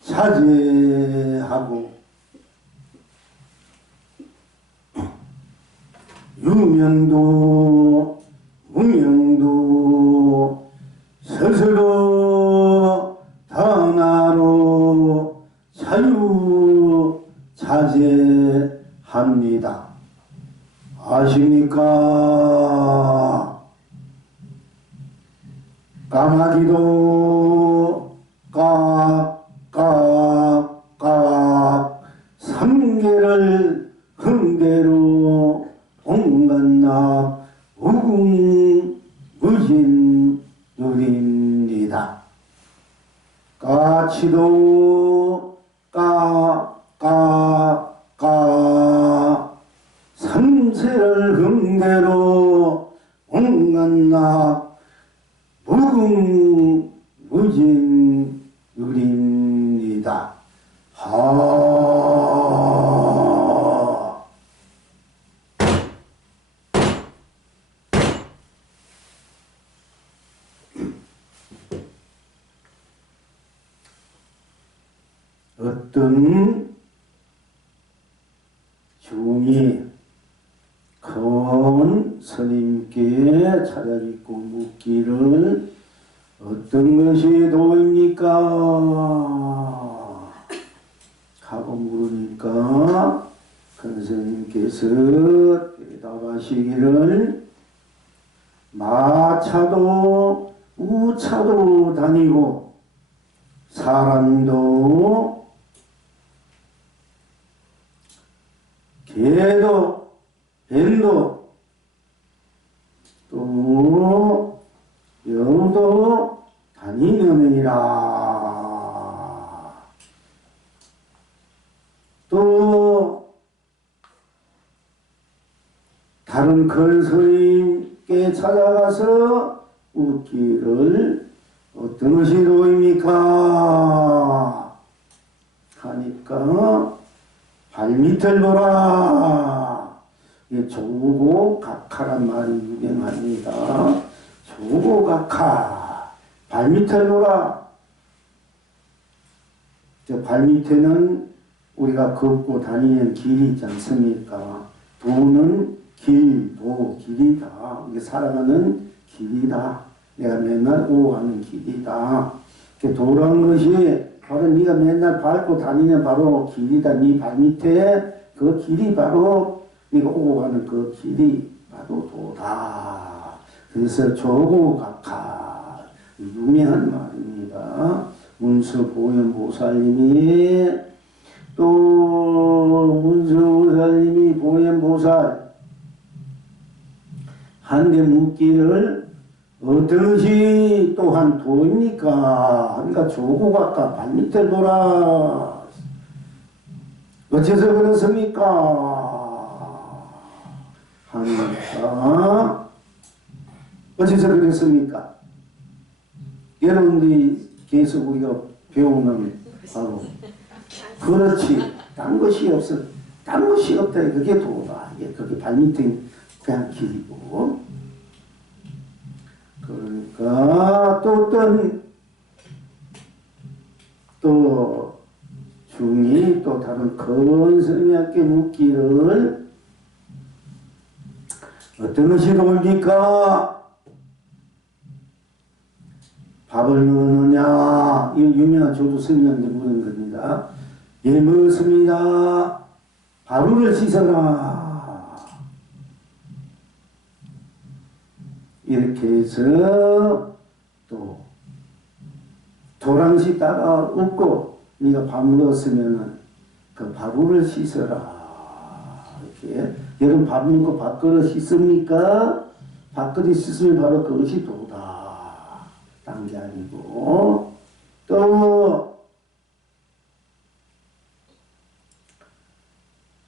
자제하고 유명도 무명도 스스로 변화로 자유자재합니다. 아십니까? 까마귀도 깍깍깍 삼계를 흥대로 온갖나 무궁무진 누립니다. 까치도 까까까 삼세를 흥대로 온갖나 무궁무진 누립니다. 어떤 중이 큰 스님께 찾아뵙고 묻기를 어떤 것이 도입니까? 하고 물으니까 큰 스님께서 대답하시기를 마차도 우차도 다니고 사람도 개도 뱀도 또 여우도 다니느니라. 또 다른 큰 스님께 찾아가서 묻기를 어떤 것이 도입니까? 하니까 발밑을 보라. 이게 조고각하란 말이 유행합니다. 조고각하. 발밑을 보라. 저 발밑에는 우리가 걷고 다니는 길이 있지 않습니까? 도는 길, 길이다. 이게 살아가는 길이다. 내가 맨날 오가는 길이다. 도라는 것이 바로 네가 맨날 밟고 다니는 바로 길이다. 네 발밑에 그 길이 바로 네가 오고 가는 그 길이 바로 도다. 그래서 조고각하. 유명한 말입니다. 문수보현보살님이 또 문수보살님이 보현보살 한데 묻기를 어떤 것이 또한 도입니까? 그러니까 조고각하 발밑을 보라. 어째서 그렇습니까? 하니까 어째서 그랬습니까? 여러분들이 계속 우리가 배우는 바로 그렇지. 딴 것이 없어. 딴 것이 없다. 그게 도다. 이게 그게 발밑에 그냥 길이고. 그러니까 또 어떤 또 중이 또 다른 큰 스님께 묻기를 어떤 것이 도입니까? 밥을 먹느냐? 이 유명한 조조 스님한테 묻는 겁니다. 예, 먹었습니다. 밥을 씻어라. 이렇게 해서 또 도랑시 따라 웃고 네가 밥 먹었으면 그 밥을 씻어라. 이렇게 여러분 밥 먹고 밥그릇 씻습니까? 밥그릇 씻으면 바로 그것이 도다. 딴 게 아니고 또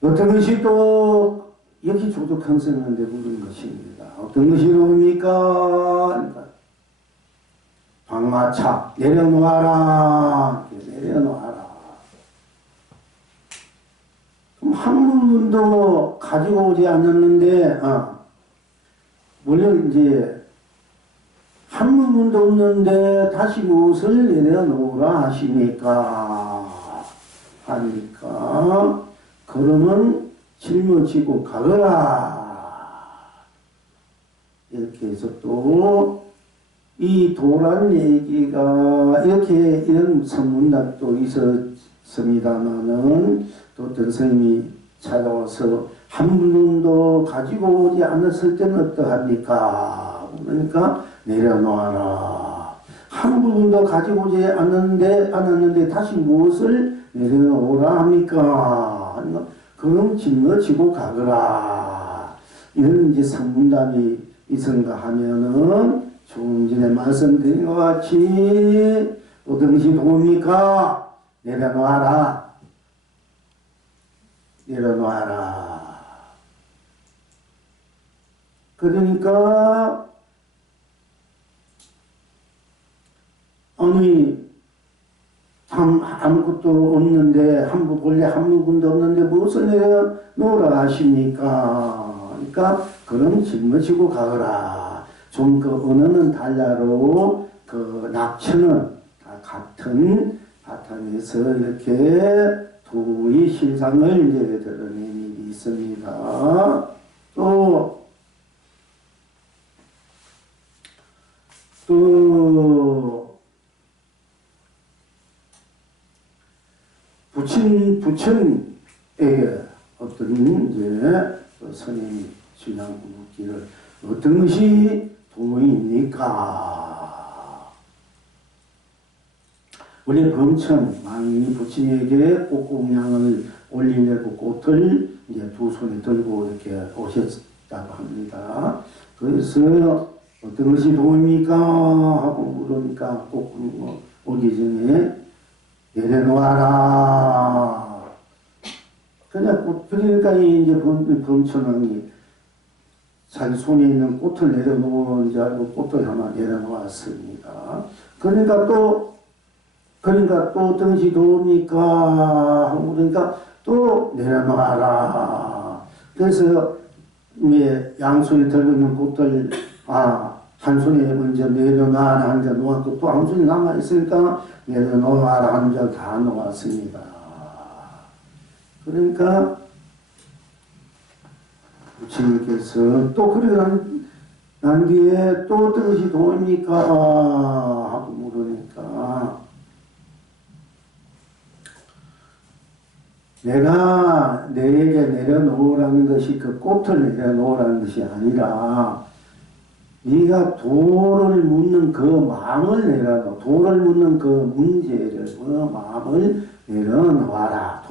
어떤 것이 또 여기 조족한 스님한테 물은 것입니다. 어떤 것이 도입니까? 방마차 내려놓아라. 내려놓아라. 그럼 한 분도 가지고 오지 않았는데 물론 이제 한 부분도 없는데 다시 무엇을 내려놓으라 하시니까 하니까 그러면 짊어지고 가거라. 이렇게 해서 또 이 도란 얘기가 이렇게 이런 선문답도 있었습니다마는 또 어떤 스님이 찾아와서 한 분도 가지고 오지 않았을 때는 어떠합니까? 그러니까 내려놓아라. 한 부분도 가지고 오지 않았는데 다시 무엇을 내려놓으라 합니까? 그럼 짊어지고 가거라. 이런 이제 선문답이 있은가 하면은 조금 전에 말씀드린 것 같이 어떤 도입니까? 내려놓아라. 내려놓아라. 그러니까 아니 참 아무것도 없는데 본래 한 부분도 없는데 무엇을 내려놓으라 하십니까? 그러니까 그럼 짊어지고 가거라. 좀 그 언어는 달라로 그 낙천은 다 같은 바탕에서 이렇게 도의 실상을 이제 드러낸 일이 있습니다. 또 부처에게 어떤 이제 스님 신앙 묻기를 어떤 것이 도입니까? 원래 범천 망인이 부처에게 꽃공양을 올리려고 꽃을 이제 두 손에 들고 이렇게 오셨다고 합니다. 그래서 어떤 것이 도입니까? 하고 물으니까 꼭 오기 전에 내려놓아라. 그러니까 이제 범천왕이 자기 손에 있는 꽃을 내려놓은 줄 알고 꽃을 하나 내려놓았습니다. 그러니까 또 어떤 것이 도입니까? 하고 그러니까 또 내려놓아라. 그래서 양손에 들고 있는 꽃을 한 손에 먼저 내려놔라 하는 자 놓았고 또 한 손에 남아있으니까 내려놓아라 하는 자 다 놓았습니다. 그러니까 부처님께서 또 그러고 난 뒤에 또 어떤 것이 도입니까? 하고 물으니까 내가 내게 내려놓으라는 것이 그 꽃을 내려놓으라는 것이 아니라 네가 도를 묻는 그 마음을 내려놓아. 도를 묻는 그 문제를 그 마음을 내려놓아라.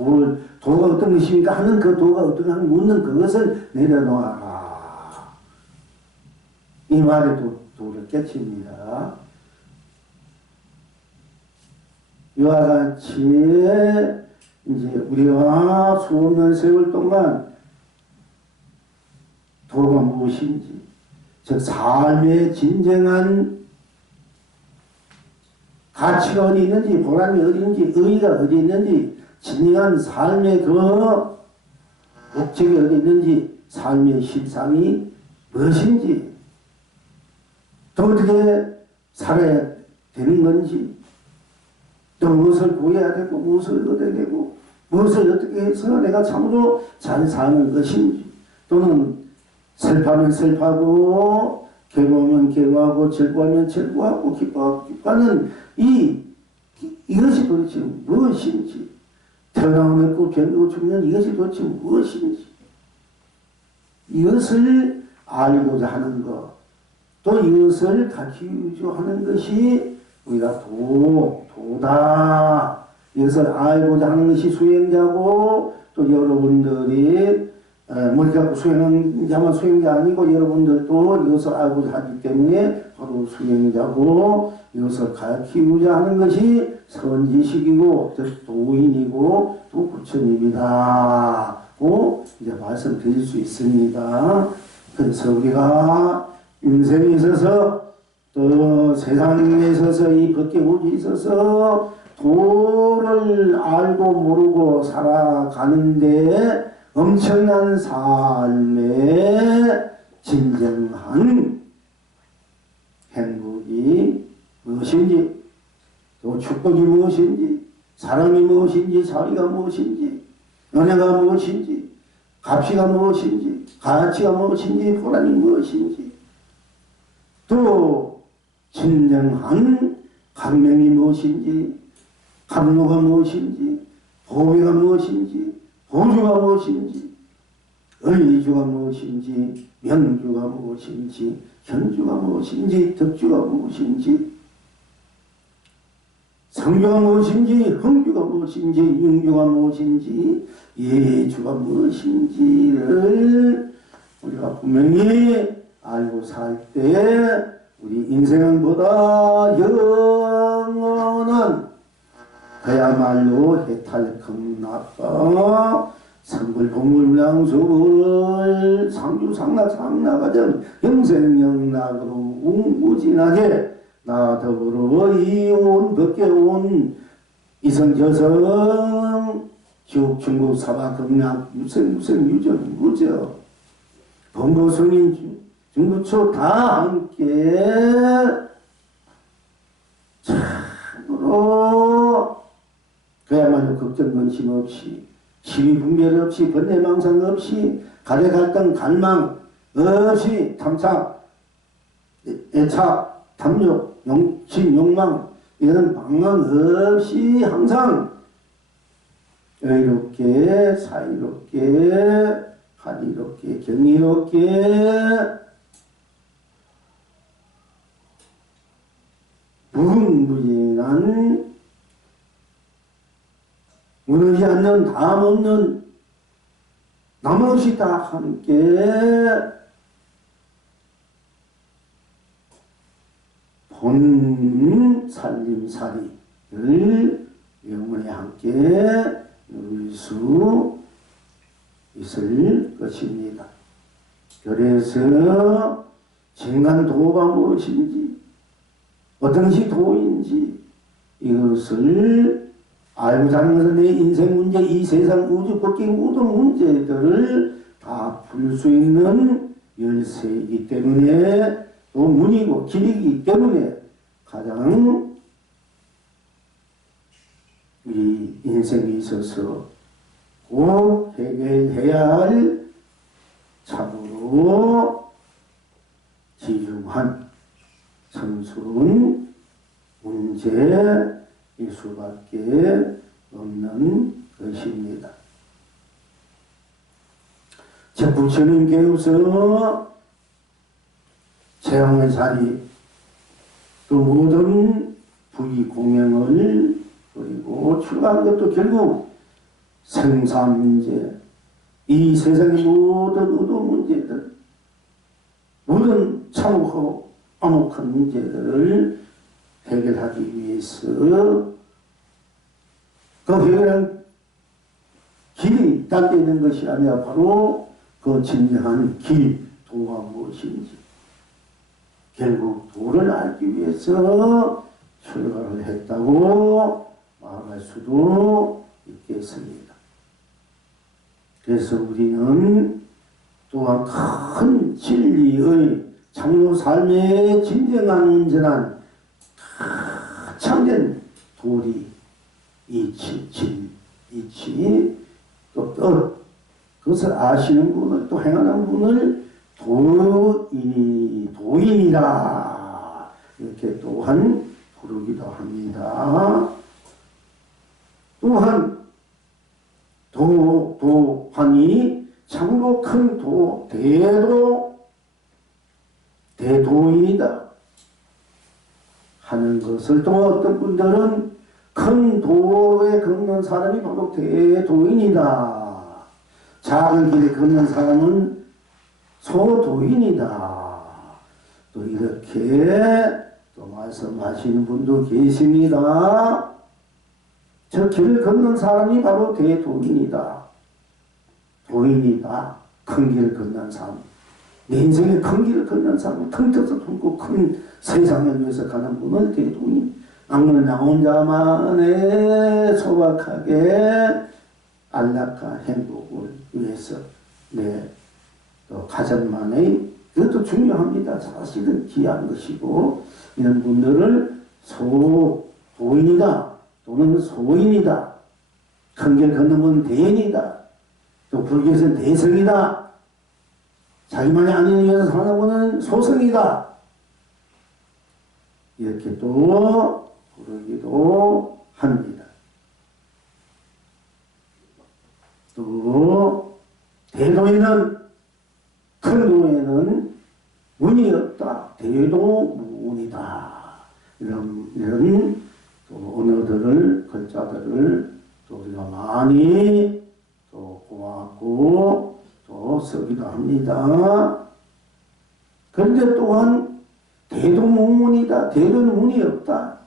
도가 어떤 것입니까? 하는 그 도가 어떤 것인가 묻는 그것을 내려놓아라. 이 말에 도를 깨칩니다. 이와 같이 이제 우리가 수없는 세월 동안 도가 무엇인지, 즉 삶의 진정한 가치가 어디 있는지, 보람이 어디 있는지, 의의가 어디 있는지, 진정한 삶의 그 목적이 어디 있는지, 삶의 실상이 무엇인지, 또 어떻게 살아야 되는 건지, 또 무엇을 구해야 되고, 무엇을 얻어야 되고, 무엇을 어떻게 해서 내가 참으로 잘 사는 것인지, 또는 슬퍼하면 슬퍼하고, 괴로우면 괴로워하고, 즐거워하면 즐거워하고, 기뻐하고, 기뻐하는 이것이 도대체 무엇인지, 태어나고 늙고 병들고 죽는 이것이 도대체 무엇인지, 이것을 알고자 하는 것, 또 이것을 가르치려 하는 것이 우리가 도다. 이것을 알고자 하는 것이 수행자고, 또 여러분들이 머리 갖고 수행자만 수행자 아니고 여러분들도 이것을 알고자 하기 때문에 바로 수행자고, 이것을 가르치고자 하는 것이 선지식이고 도인이고 또 부처님이다고 이제 말씀드릴 수 있습니다. 그래서 우리가 인생에 있어서 또 세상에 있어서 이 법계 우주에 있어서 도를 알고 모르고 살아가는데 엄청난 삶의 진정한 행복이 무엇인지, 또 축복이 무엇인지, 사랑이 무엇인지, 자리가 무엇인지, 은혜가 무엇인지, 값이가 무엇인지, 가치가 무엇인지, 보람이 무엇인지, 또 진정한 감명이 무엇인지, 감로가 무엇인지, 보배가 무엇인지, 보주가 무엇인지, 의주가 무엇인지, 명주가 무엇인지, 현주가 무엇인지, 덕주가 무엇인지, 성주가 무엇인지, 흥주가 무엇인지, 윤주가 무엇인지, 예주가 무엇인지를 우리가 분명히 알고 살 때 우리 인생은 보다 영원한 그야말로 해탈극락과 성불봉물량수를 상주상락상락하전 영생영락으로 웅무진하게 나 더불어 이온 법계온 이성저성 기옥중국 사바극락 무생무생 유전 범보승인 중부초 다 함께 참으로 그야말로 걱정 근심 없이 시비 분별 없이 번뇌망상 없이 가래 갈등 갈망 없이 탐착 애착 탐욕 용심 욕망 이런 방황 없이 항상 여유롭게 사이롭게 한이롭게 경이롭게 무궁무진한 무너지지 않는 담 없는 남없이 다 함께 본 살림살이를 영원히 함께 누릴 수 있을 것입니다. 그래서 진간도가 무엇인지 어떤 것이 도인지 이것을 알고 자는 것은 내 인생 문제, 이 세상 우주 법계 모든 문제들을 다 풀 수 있는 열쇠이기 때문에 또 문이고 길이기 때문에 가장 우리 인생에 있어서 꼭 해결해야 할 참으로 지중한 성스러운 문제일 수밖에 없는 것입니다. 제 부처님께서 재앙의 자리 또 모든 부귀공명을 그리고 출가한 것도 결국 생사 문제 이 세상의 모든 의도 문제들 모든 참혹하고 암흑한 문제들을 해결하기 위해서 그 해결한 길이 닦여 있는 것이 아니라 바로 그 진정한 길, 도가 무엇인지 결국 도를 알기 위해서 출가를 했다고 말할 수도 있겠습니다. 그래서 우리는 또한 큰 진리의 장로 삶에 진정한 온전한 참된 도리 이치 또 뜻 그것을 아시는 분을 또 행하는 분을 도인이라 이렇게 또한 부르기도 합니다. 또한 도하니 참으로 큰 도, 대도인이다 하는 것을 또 어떤 분들은 큰 도에 걷는 사람이 바로 대도인이다. 작은 길에 걷는 사람은 소도인이다. 또 이렇게 또 말씀하시는 분도 계십니다. 저 길을 걷는 사람이 바로 대도인이다. 도인이다. 큰 길을 걷는 사람. 내 인생에 큰 길을 걷는 사람, 큰 뜻을 품고 큰 세상을 위해서 가는 분은 대도인. 악물 나온 자만의 소박하게 안락한 행복을 위해서 내 가정만의 이것도 중요합니다. 사실은 귀한 것이고 이런 분들을 소도인이다 또는 소인이다. 큰길 건너면 대인이다. 또 불교에서는 대성이다. 자기만이 아닌 위해서 살아보는 소성이다. 이렇게 또 부르기도 합니다. 또 대도에는 큰 도에는 문이 없다. 대도무문이다. 이런 또 언어들을 글자들을 또 우리가 많이 또 고맙고 또 쓰기도 합니다. 그런데 또한 대도무문이다. 대도는 문이 없다.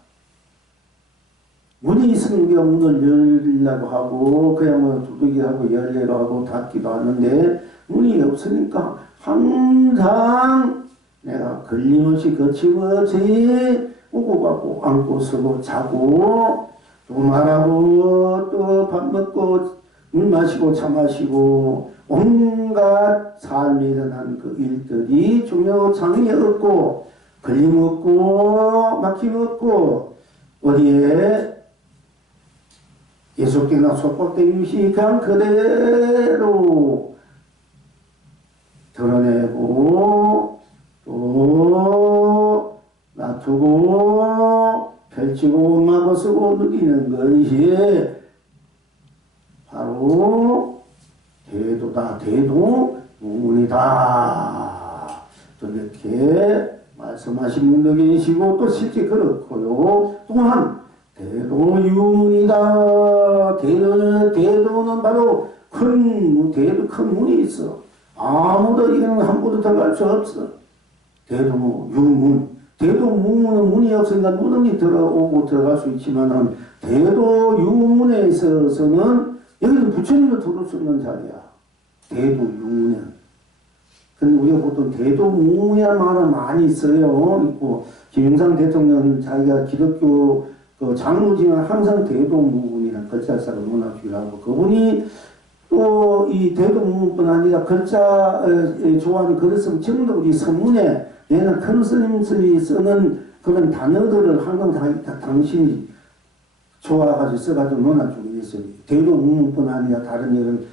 문이 있으면 우리가 문을 열려고 하고 그냥 뭐 두들기하고 열려고 하고 닫기도 하는데 문이 없으니까 항상 내가 걸림없이 거침없이 오고 가고 앉고 서고 자고 또 말하고 또 밥 먹고 물 마시고 차 마시고 온갖 삶에 일어난 그 일들이 중요장애 없고 걸림 없고 막힘 없고 어디에 예수께나 속박된 유식한 그대로 드러내고 또 놔두고 펼치고 마고 쓰고 누리는 것이 바로 대도다. 대도무문이다. 또 이렇게 말씀하신 분도 계시고 또 실제 그렇고요. 또한 대도유문이다. 대도는 바로 큰 문이 있어. 아무도 이거는 함부로 들어갈 수 없어. 대도유문. 대도무문은 문이 없으니까 누구든지 들어오고 들어갈 수 있지만은 대도유문에 있어서는 여기는 부처님도 들어올 수 없는 자리야. 대도유문은. 근데 우리가 보통 대도무문이라는 말을 많이 써요. 있고 김영삼 대통령은 자기가 기독교 그 장로지만 항상 대도무문이라는 글자사를 워낙 중요하고 그분이 또 이 대도무문뿐 아니라 글자에 좋아하는 그릇은 전부 우리 선문에 얘는 큰 스님들이 쓰는 그런 단어들을 항상 당신이 좋아가지고 써가지고 논아주고 있어요. 대도무문뿐 아니라 다른 이런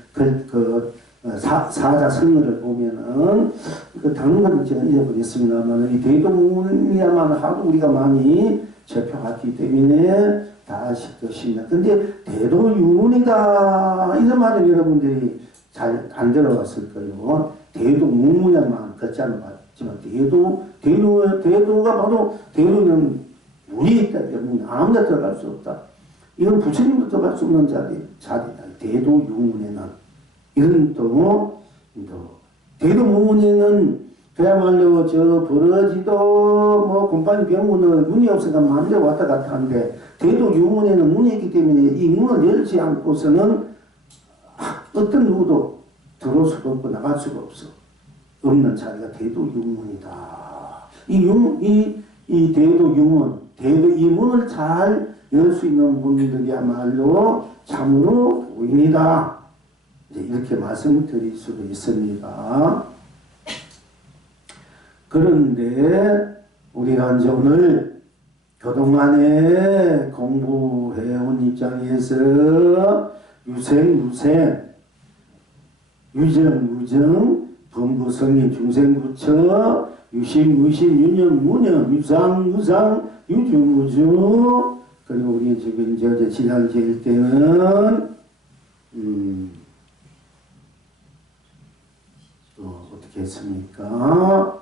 사자성어를 보면은 그 다른 건 제가 잊어버렸습니다만 이 대도무문이야말로 하도 우리가 많이 접해왔기 때문에 다 아실 것입니다. 근데 대도유문이다 이런 말은 여러분들이 잘 안 들어봤을 거예요. 대도무문이야만 글자는 봤지만 대도가 바로 대도는 문이 있다. 아무나 들어갈 수 없다. 이건 부처님도 들어갈 수 없는 자리다. 대도유문에는 이런 또 대도무문에는 그야말로 저 버러지도 뭐 곰팡이 병문은 문이 없으니까 마음대로 왔다 갔다 하는데 대도유문에는 문이 있기 때문에 이 문을 열지 않고서는 어떤 누구도 들어올 수가 없고 나갈 수가 없어. 없는 자리가 대도유문이다. 이 대도유문, 이 문을 잘 열 수 있는 분들이야말로 참으로 도인이다. 이제 이렇게 말씀드릴 수도 있습니다. 그런데 우리가 이제 오늘 그동안에 공부해온 입장에서 유생, 유정, 분부성이 중생부처, 유심, 유념, 유상, 유중, 그리고 우리 지금 이제 지난 제일 때는 어떻게 했습니까?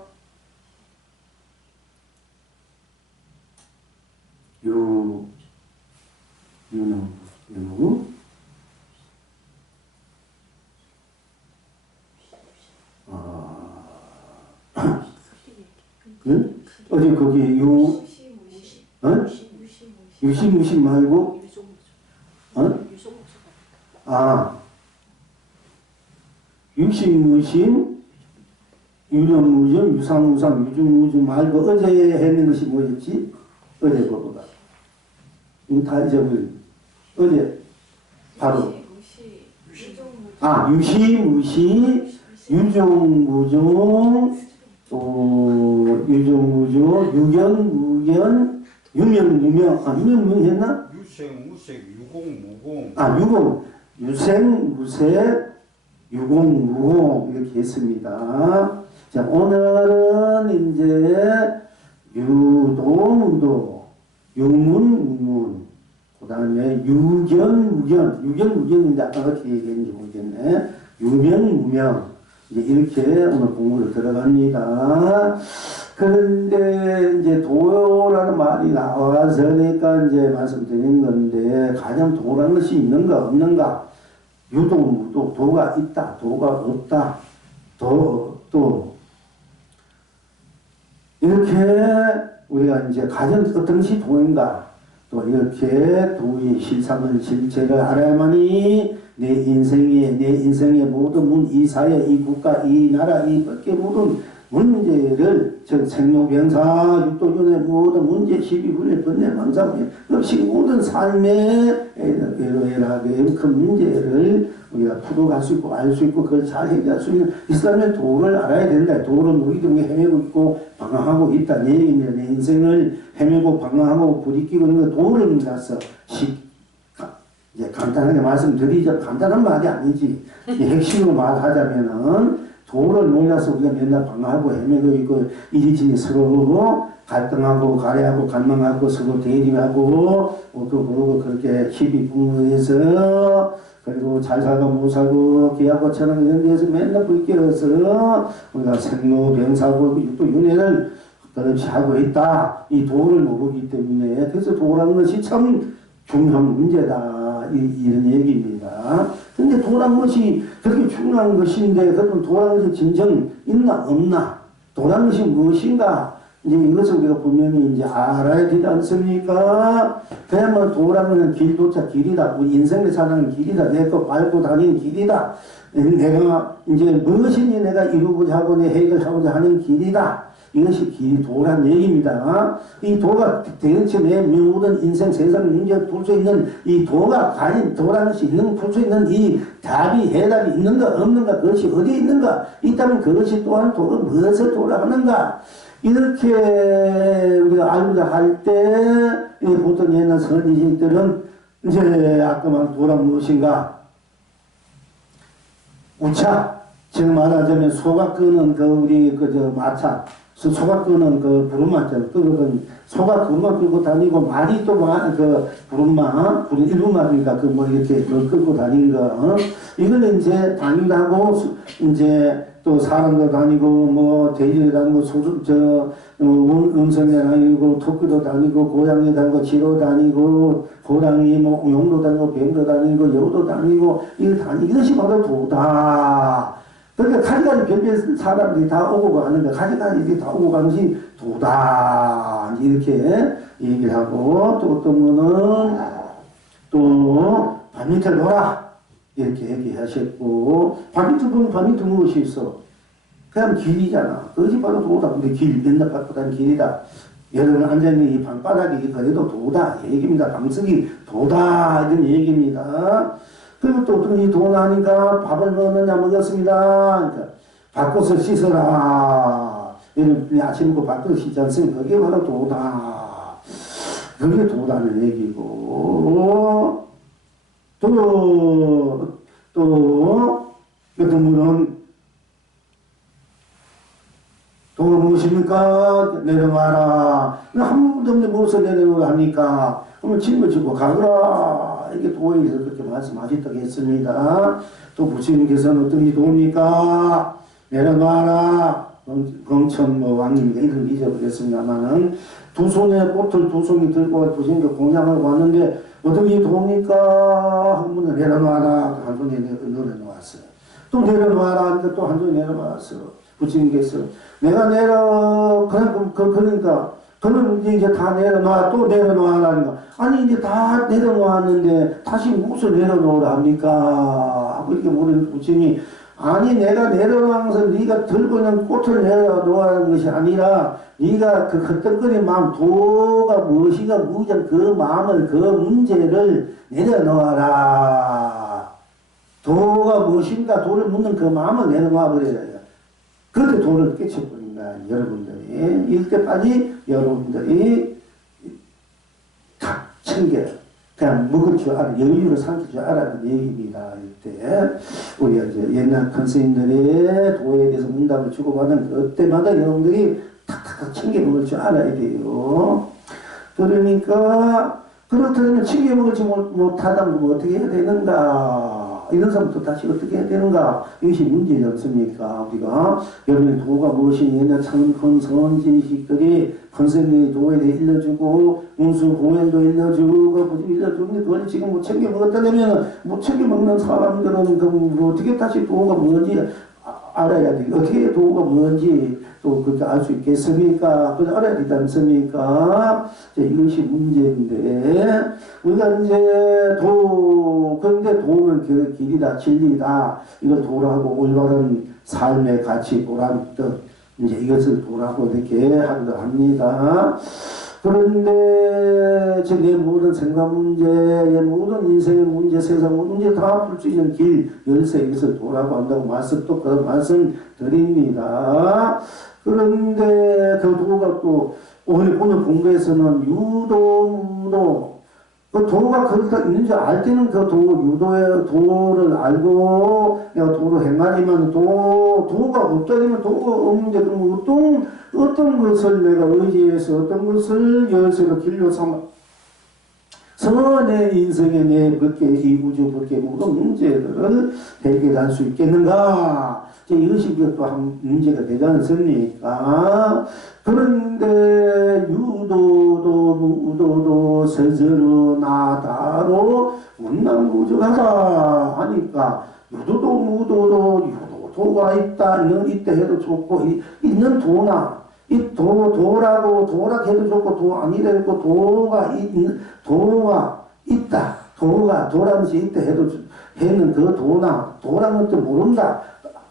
응? 어디 거기 유시무시 말고 유시무심 유념무점 유상무상 유중무중 말고 어제 했는 것이 뭐였지? 어제 그거가 이거 다 잊어버린 어제 바로 유시무시 유중무중 또 유조무조, 유견, 유명, 유명 했나? 유생, 무색, 유공, 무공. 유공, 유생, 무색, 유공, 무공 이렇게 했습니다. 자, 오늘은 이제 유도, 무도, 유문, 무문, 그 다음에 유견, 무견인데 아까 어떻게 얘기했는지 모르겠네. 유명, 무명. 이제 이렇게 오늘 공부를 들어갑니다. 그런데 이제 도라는 말이 나와서니까 이제 말씀드린 건데, 가장 도라는 것이 있는가, 없는가? 유도, 무도, 도가 있다, 도가 없다. 또, 이렇게 우리가 이제 가장 어떤 것이 도인가? 또 이렇게 도의 실상을 실체를 알아야만이 내 인생의 모든 이 사회, 이 국가, 이 나라, 이 밖의 모든 문제를 즉 생로병사, 육도윤의 모든 문제, 시비분열, 번뇌, 망상 없이 모든 삶의 에러에라의 큰 문제를 우리가 풀어갈 수 있고 알 수 있고 그걸 잘 해결할 수 있는 이 사람의 도를 알아야 된다. 도를 우리 등에 헤매고 있고 방황하고 있다. 내 인생을 헤매고 방황하고 부딪히고 있는 그 도를 몰라서 이제 간단하게 말씀드리죠. 간단한 말이 아니지. 핵심으로 말하자면은 도를 몰라서 우리가 맨날 방황하고 헤매고 있고 이리저리 서로 갈등하고 가래하고 갈망하고 서로 대립하고 그러고 그렇게 시비분노해서 그리고 잘 살고 못 살고 기하고처럼 이런 데서 맨날 불길어서 우리가 생로병사고 또 윤회를 그렇지 하고 있다. 이 도를 모르기 때문에 그래서 도라는 것이 참 중요한 문제다. 이런 얘기입니다. 근데 도라는 것이 그렇게 중요한 것인데 그럼 도라는 것이 진정 있나 없나? 도라는 것이 무엇인가? 이제 이것을 우리가 분명히 이제 알아야 되지 않습니까? 그야말로 도라는 길도자 길이다. 우리 인생에 사는 길이다. 내 거 밟고 다니는 길이다. 내가 이제 무엇이니 내가 이루고자 하고 내 해결하고자 하는 길이다. 이것이 기도란 얘기입니다. 이 도가 대체 내 모든 인생 세상 문제 풀 수 있는 이 도가 가진 도라는 것이 풀 수 있는 이 답이 해답이 있는가 없는가 그것이 어디에 있는가 있다면 그것이 또한 도가 무엇을 돌아가는가 이렇게 우리가 알고자 할 때 보통 옛날 선지식들은 이제 아까 말한 도가 무엇인가 우차 지금 말하자면 소가 끄는 그 우리 그저 마차 소가 끄는 그 부름마죠. 그거는 소가 그만 끌고 다니고 말이 또 그 부름마, 일부마니까 그 뭐 이렇게 끌고 다니는 거. 이거는 이제 다니다고 이제 또 사람도 다니고 뭐 돼지도 다니고 음성에 다니고 토끼도 다니고 고양이 다니고 쥐도 다니고 고랑이 뭐 용도 다니고 뱀도 다니고 여우도 다니고 이것이 바로 도다. 그러니까 가지가지 별별 사람들이 다 오고 가는 거, 가지가지 다 오고 가는 것이 도다. 이렇게 얘기를 하고, 또 어떤 거는 또 밤밑을 놀아. 이렇게 얘기하셨고, 밤밑은 무엇이 있어? 그냥 길이잖아. 그것이 바로 도다. 근데 맨날 갖고 다니는 길이다. 여러분 앉아있는 이 방바닥이 그래도 도다. 얘기입니다. 방석이 도다. 이런 얘기입니다. 그리고 또 어떤 이 돈 하니까 밥을 먹느냐 먹었습니다. 그러니까 바꿔서 씻어라. 아침 먹고 바꿔서 씻지 않습니까? 그게 바로 도다. 그게 도다는 얘기고 또 어떤 분은 도가 무엇입니까? 내려가라. 한 번도 없는데 무엇을 내려오라 합니까? 그러면 짐을 지고 가거라. 이게 도에서 그렇게 말씀하셨다고 했습니다. 또 부처님께서는 어떤 도입니까? 내려가라. 경천 뭐 왕님이가 이름 잊어버렸습니다만은 두 손에 꽃을 두 손이 들고 부처님께 공양을 왔는데 어떤 도입니까? 한 분은 내려놔라. 한 손에 내려놓았어요. 또 내려놔라 하니까 또 한 손에 내려놨어요. 부처님께서 내가 그러니까 그는 이제 다 내려놔 또 내려놔라니까 아니 이제 다 내려놓았는데 다시 무엇을 내려놓으라 합니까? 하고 이렇게 물은 부처님이 아니 내가 내려놓아서 네가 들고 있는 꽃을 내려놓으라는 것이 아니라 네가 그 헛떡거리는 마음 도가 무엇인가 무정 그 마음을 그 문제를 내려놓아라. 도가 무엇인가 도를 묻는 그 마음을 내려놔 버려야 그때 도를 깨쳐버립니다. 되는가? 여러분들이 이때까지 여러분들이 다 챙겨 그냥 먹을 줄 알아, 여유를 삼킬 줄 알아는 얘기입니다. 이때 우리가 이제 옛날 선생님들의 도에 대해서 문답을 주고받은 그때마다 여러분들이 탁탁탁 챙겨 먹을 줄 알아야 돼요. 그러니까 그렇다면 챙겨 먹을지 못하다면 뭐 어떻게 해야 되는가? 이런 사람부터 다시 어떻게 해야 되는가? 이것이 문제지 않습니까? 우리가 여러분의 도가 무엇이니 옛날 큰 선지식들이 선생님이 도에 대해 일러주고 운수 공연도 일러주는데 그걸 지금 못 챙겨 먹었다면 못 챙겨 먹는 사람들은 그럼 어떻게 다시 도가 뭔지 알아야 돼. 어떻게 도가 뭔지 또 그렇게 알 수 있겠습니까? 그걸 알아야 되지 않습니까? 이것이 문제인데 우리가 이제 그런데 도는 그 길이다 진리다 이걸 도라고 올바른 삶의 가치 보람 뜻 이제 이것을 도라고 이렇게 하기도 합니다. 그런데 내 모든 생각 문제, 모든 인생의 문제, 세상 문제 다 풀 수 있는 길, 열쇠 이것을 도라고 한다고 또 그런 말씀 드립니다. 그런데 그 도가 또 오늘 공부에서는 유도 그 도가 거기다 있는 줄 알 때는 그 유도의 도를 알고 내가 도로 행하지만 도가 없다면 도가 없는데 그럼 어떤 것을 내가 의지해서 어떤 것을 열쇠로 길로 삼아 내 인생의 내 밖에 이 우주 밖에 모든 문제들을 해결할 수 있겠는가? 이것이 또 한 문제가 되지 않습니까? 그런데 유도도 무도도 스스로 나다로 문난부족하다 하니까 유도도 무도도 도가 있다 있다 해도 좋고 있는 도나 이 도라고 해도 좋고 도 아니라고 도가 있다 도라는 것이 있다 해는 그 도라는 것도 모른다.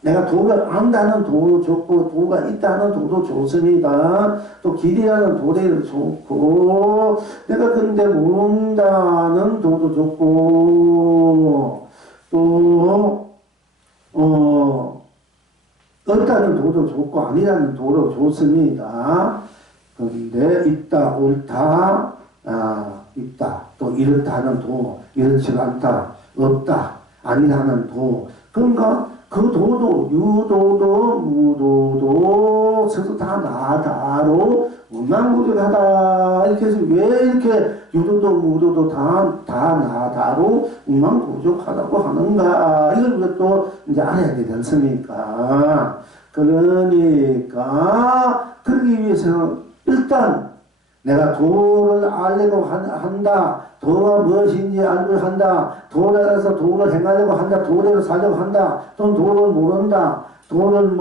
내가 도를 안다는 도도 좋고 도가 있다는 도도 좋습니다. 또 길이라는 도래도 좋고 내가 근데 모른다는 도도 좋고 또 없다는 도도 좋고 아니라는 도도 좋습니다. 그런데 있다 옳다 있다 또 이렇다는 도 이렇지 않다 없다 아니라는 도 그런가 그 도도 유도도 무도도 스스로 다 나다로 운망부족하다 이렇게 해서 왜 이렇게 유도도 무도도 다 나다로 운망부족하다고 하는가 이걸 또 이제 알아야 되지 않습니까? 그러니까 그러기 위해서 일단 내가 도를 알려고 한다. 도가 무엇인지 알고 한다. 도라서 도를 행하려고 한다. 도대로 살려고 한다. 또는 도를 모른다. 도를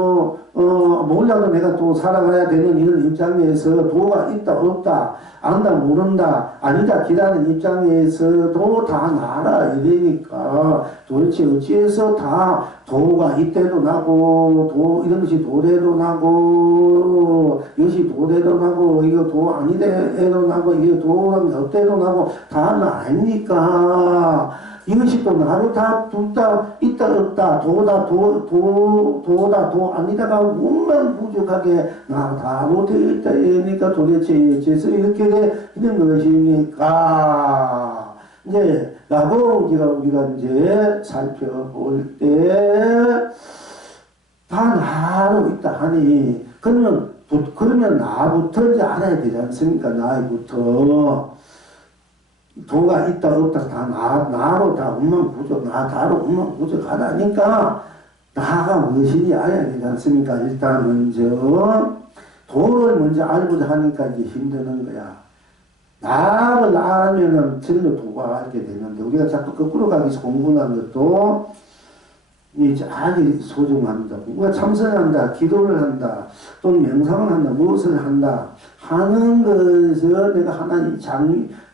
몰라도 내가 또 살아가야 되는 이런 입장에서 도가 있다 없다 안다 모른다 아니다 기라는 입장에서도 다 나라 이러니까 도대체 어찌해서 다 도가 이때도 나고 이런 것이 도래도 나고 이것이 도래도 나고 이거 도 아니래도 나고 이게 도가 없대도 나고 다 나니까 이것이 또 나로 다 있다 없다 도다 도 아니다가 운만 부족하게 나다로 되어 있다 그러니까 도대체 어째서 이렇게 되는 것입니까? 이제 라고 우리가 이제 살펴볼 때 다 나로 있다 하니 그러면 나부터 이제 알아야 되지 않습니까? 나부터 도가 있다 없다 다 나로 다 운만 부족하다니까 나가 무엇인지 알아야 되지 않습니까? 일단 먼저 도를 먼저 알고자 하니까 이제 힘드는 거야. 나를 알면은 진로 도가 알게 되는데 우리가 자꾸 거꾸로 가기 위해서 공부하는 것도 아주 소중합니다. 우리가 참선한다, 기도를 한다, 또는 명상을 한다, 무엇을 한다 하는 것은 내가 하나의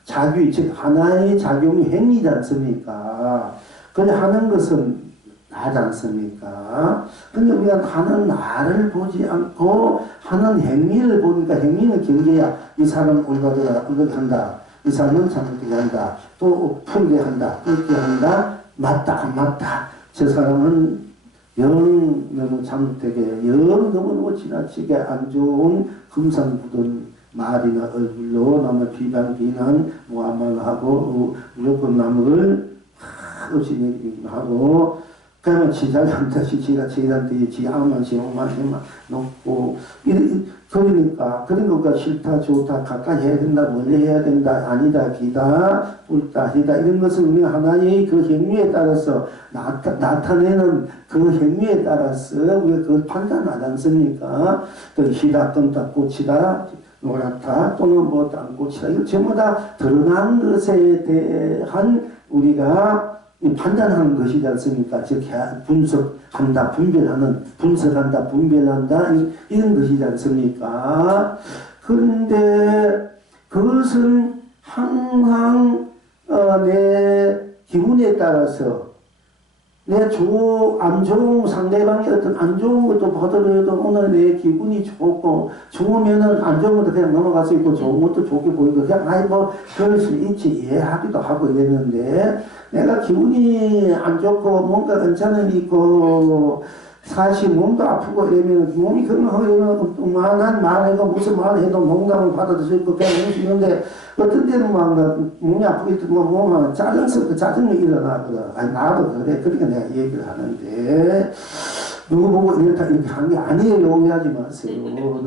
자규, 즉 하나의 작용이 행위지 않습니까? 그래 하는 것은 나지 않습니까? 근데 우리가 하는 나를 보지 않고 하는 행위를 보니까 행위는 경계야. 이 사람은 올바르다, 이렇게 한다. 이 사람은 잘못되게 한다. 또 풀게 한다, 이렇게 한다. 맞다, 안 맞다. 저 사람은 영 너무 잘못되게 영 너무너무 지나치게 안 좋은 흠상 묻은 말이나 얼굴로 남을 비난 모함하고 무조건 남을 없이 하고 그러면 지자한테 지가 지한테 지 아무만 시험만 놓고 그러니까 그런 것과 싫다 좋다 가까이 해야 된다 멀리 해야 된다 아니다 기다 옳다 아니다 이런 것을 우리가 하나의 그 행위에 따라서 나타내는 그 행위에 따라서 우리가 그걸 판단하지 않습니까? 또 희다 뜬다 꽃이다 노랗다 또는 뭐 땅꽃이다 이거 전부 다 드러난 것에 대한 우리가 판단하는 것이지 않습니까? 즉 분석한다, 분석한다, 분별한다 이런 것이지 않습니까? 그런데 그것은 항상 내 기분에 따라서 내 안 좋은 상대방이 어떤 안 좋은 것도 보더라도 오늘 내 기분이 좋고 좋으면은 안 좋은 것도 그냥 넘어갈 수 있고 좋은 것도 좋게 보이고 그냥 아이 뭐 그럴 수 있지 이해하기도 하고 이랬는데 내가 기분이 안 좋고 뭔가 괜찮은 있고 사실 몸도 아프고 이러면 몸이 건강하고 이만한 말해도 무슨 말을 해도 농담을 받아들일 거 그냥 있는데 어떤 때는 막 몸이 아프게 뭐 몸은 짜증이 일어나거든. 아니 나도 그래. 그러니까 내가 얘기를 하는데 누구 보고 이렇게 한 게 아니에요. 오해하지 마세요.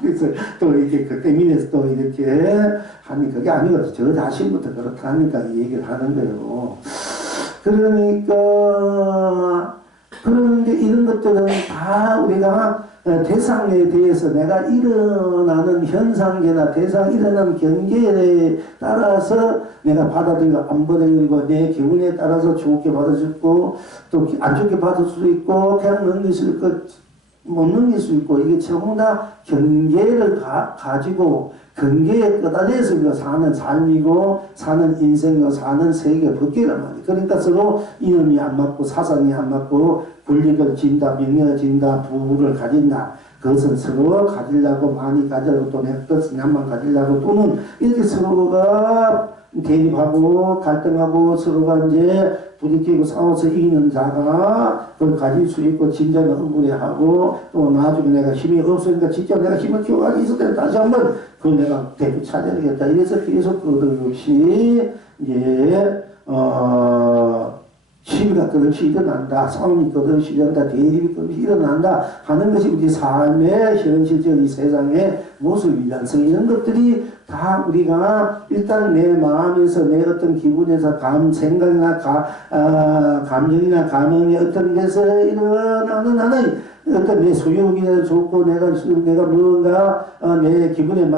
그래서 또 이렇게 그 때문에 또 이렇게 하니 그게 아니거든. 저 자신부터 그렇다니까 이 얘기를 하는 거예요. 그러니까 그런데 이런 것들은 다 우리가 대상에 대해서 내가 일어나는 현상계나 일어나는 경계에 따라서 내가 받아들이고 안 받아들이고 내 기분에 따라서 좋게 받아주고 또 안 좋게 받을 수 있고 그냥 넘길 수 있고 못 넘길 수 있고 이게 전부 다 경계를 가지고 경계에 끄달려서 우리가 사는 삶이고 사는 인생이고 사는 세계 법계란 말이에요. 그러니까 서로 이념이 안 맞고 사상이 안 맞고 권력을 진다 명예를 진다 부를 가진다 그것은 서로 가지려고 많이 가지려고 또 내 것은 나만 가지려고 또는 이렇게 서로가 대립하고 갈등하고 서로가 이제 부딪히고 싸워서 이기는 자가 그걸 가질 수 있고 진짜는 흥분해하고 또 나중에 내가 힘이 없으니까 진짜 내가 힘을 키워가지고 있을 때 다시 한번 그걸 내가 대표 찾아야겠다 이래서 계속 그것이 이제 시비가 끊임없이 일어난다. 싸움이 끊임없이 일어난다. 대립이 끊임없이 일어난다. 하는 것이 우리 삶의 현실적인 세상의 모습이지 않습니까? 이런 것들이 다 우리가 일단 내 마음에서 내 어떤 기분에서 생각이나 감정이나 감흥이 어떤 데서 일어나는 하나의 어떤 내 소욕이 좋고 내가 뭔가 내 기분에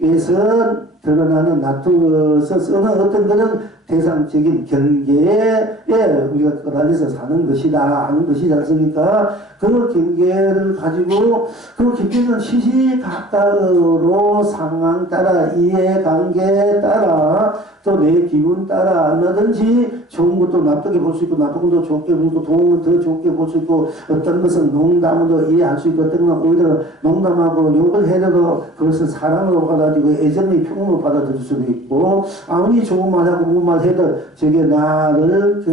의해서 드러나는 놔두어서 쓰는 어떤 그런 대상적인 경계에 우리가 끌어들여서 사는 것이다 하는 것이지 않습니까? 그 경계를 가지고 그 경계는 시시각각으로 상황 따라 이해관계에 따라 또 내 기분 따라 얼마든지 좋은 것도 나쁘게 볼 수 있고 나쁜 것도 좋게 보고 좋은 것도 더 좋게 볼 수 있고 어떤 것은 농담으로 이해할 수 있고 어떤 건 오히려 농담하고 욕을 해도 그것을 사랑으로 받아들이고 애정의 표현으로 받아들일 수도 있고 아무리 좋은 말하고 무슨 말 해도 저게 나를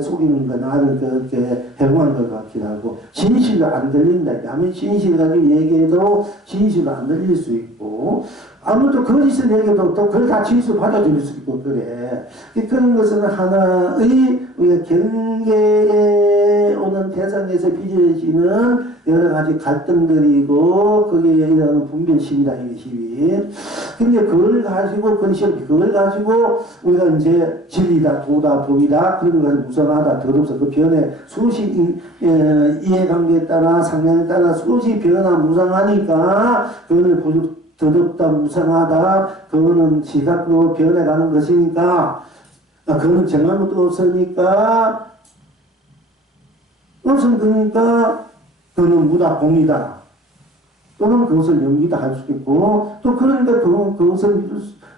속이는 거 나를 그렇게 해고한 것 같기도 하고 진실로 안 들린다. 아무리 진실 가지고 얘기해도 진실로 안 들릴 수 있고 아무도 거짓을 얘기해도 또 그걸 다 진실로 받아들일 수 있고 그래. 그런 것은 하나의 우리가 경계에 오는 대상에서 빚어지는 여러 가지 갈등들이고 거기에 이런 분별심이다 이것이. 근데 그걸 가지고 그걸 가지고 우리가 이제 진리다 도다 법이다 그런 것을 무성하다 더럽서 그 변해 수시 이해관계에 따라 상황에 따라 수시 변화 무상하니까 그거를 더럽다 무상하다 그거는 시각으로 변해가는 것이니까 그거는 정한 것도 없으니까 그러니까 그거는 무다 공이다 또는 그것을 연기다 할 수 있고 또 그러니까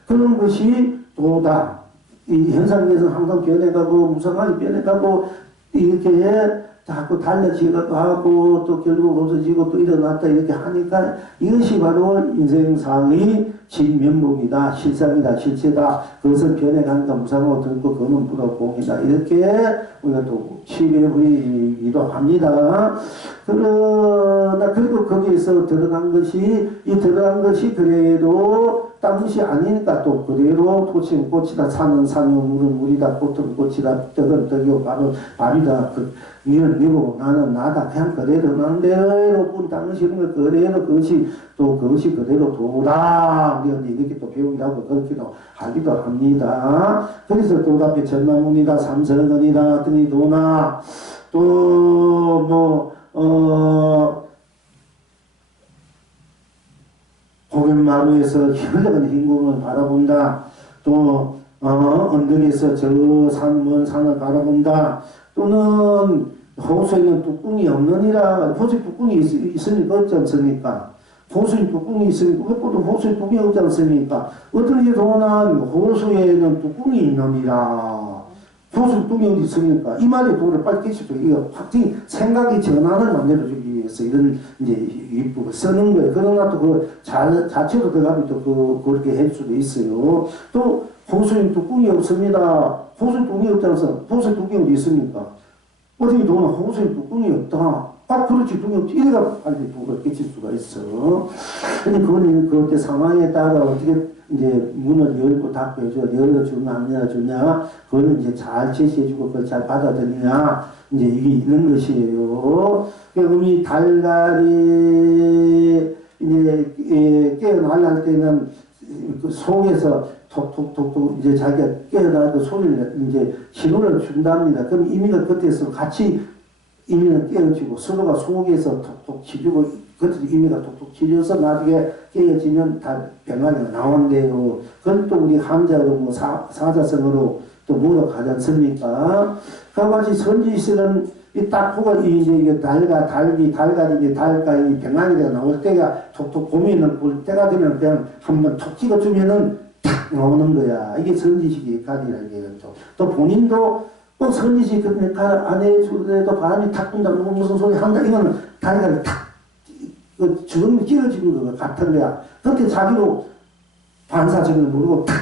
그런 것이 도다 이 현상에서 항상 변해가고 무상하게 변해가고 이렇게 자꾸 달라지기도 하고 또 결국 없어지고 또 일어났다 이렇게 하니까 이것이 바로 인생사의 진면목이다, 실상이다, 실체다. 그것은 변해간다, 무상하고 듣고 그는 불어공이다. 이렇게 우리가 또 치배부리기도 합니다. 그러나 그리고 거기에서 드러난 것이 그래도 딴 것이 아니니까 또 그대로 꽃은 꽃이다, 산은 산이요, 물은 물이다, 꽃은 꽃이다, 떡은 떡이요, 밥은 밥이다. 니는 니고 나는 나다. 그냥 그대로 난 대로 뿐 딴 것이 없는 거 그대로 그것이 그대로 도다. 우리가 이렇게 또 배우기도 하고 그렇게도 하기도 합니다. 그래서 또 앞에 전나문이다, 삼성은이다, 하더니 도나 또 고갯마루에서 흘러가는 흰공을 바라본다. 또 언덕에서 저 먼 산을 바라본다. 또는 호수에는 뚜껑이 없느니라. 호수에 뚜껑이 있으니까 없지 않습니까? 호수에 뚜껑이 있으니까 그것보다 호수에 뚜껑이 없지 않습니까? 어떻게 도난 호수에는 뚜껑이 있느니라. 호수 뚜껑이 어디 있습니까? 이 말이 도를 빨리 깨치죠. 이거 확증 생각의 전환을 만들어주기 위해서 이런 이제 입부가 쓰는 거예요. 그러나 또 그 자체로 들어가면 또 그렇게 할 수도 있어요. 또 호수에 뚜껑이 없습니다. 호수에 뚜껑이 없지 않습니까? 호수에 뚜껑이 어디 있습니까? 어디 도나 호수에 뚜껑이 없다. 아, 그렇지, 뚜껑이 없지. 이래가 빨리 도를 깨칠 수가 있어. 근데 그건 그때 상황에 따라 어떻게 이제 문을 열고 닫고 해줘. 열어주냐, 안 열어주냐. 그거는 이제 잘 제시해주고 그걸 잘 받아들이냐. 이제 이게 있는 것이에요. 그러니 달걀이 이제 깨어나려할 때는 그 속에서 톡톡톡톡 이제 자기가 깨어나도 소리를 이제 신호를 준답니다. 그럼 이미가 그때서 같이 이미는 깨어지고 서로가 속에서 톡톡 치주고 그것도 이미가 톡톡 치려서 나중에 깨어지면 다 병아리가 나온대요. 그건 또 우리 함자로 뭐 사자성어로 또 뭐로 가지 않습니까? 그같이 선지시는 이 딱보가 이제 이게 달걀이 병아리가 나올 때가 톡톡 고민을 볼 때가 되면 그냥 한번 톡 찍어주면은 탁 나오는 거야. 이게 선지식의 역할이라는 거죠. 또 본인도 꼭 선지식 안 해주더라도 바람이 탁 분다. 무슨 소리 한다. 이거는 달걀이 탁 주름이 끼어지는 거 같은 거야. 그때 자기도 반사적을 모르고 탁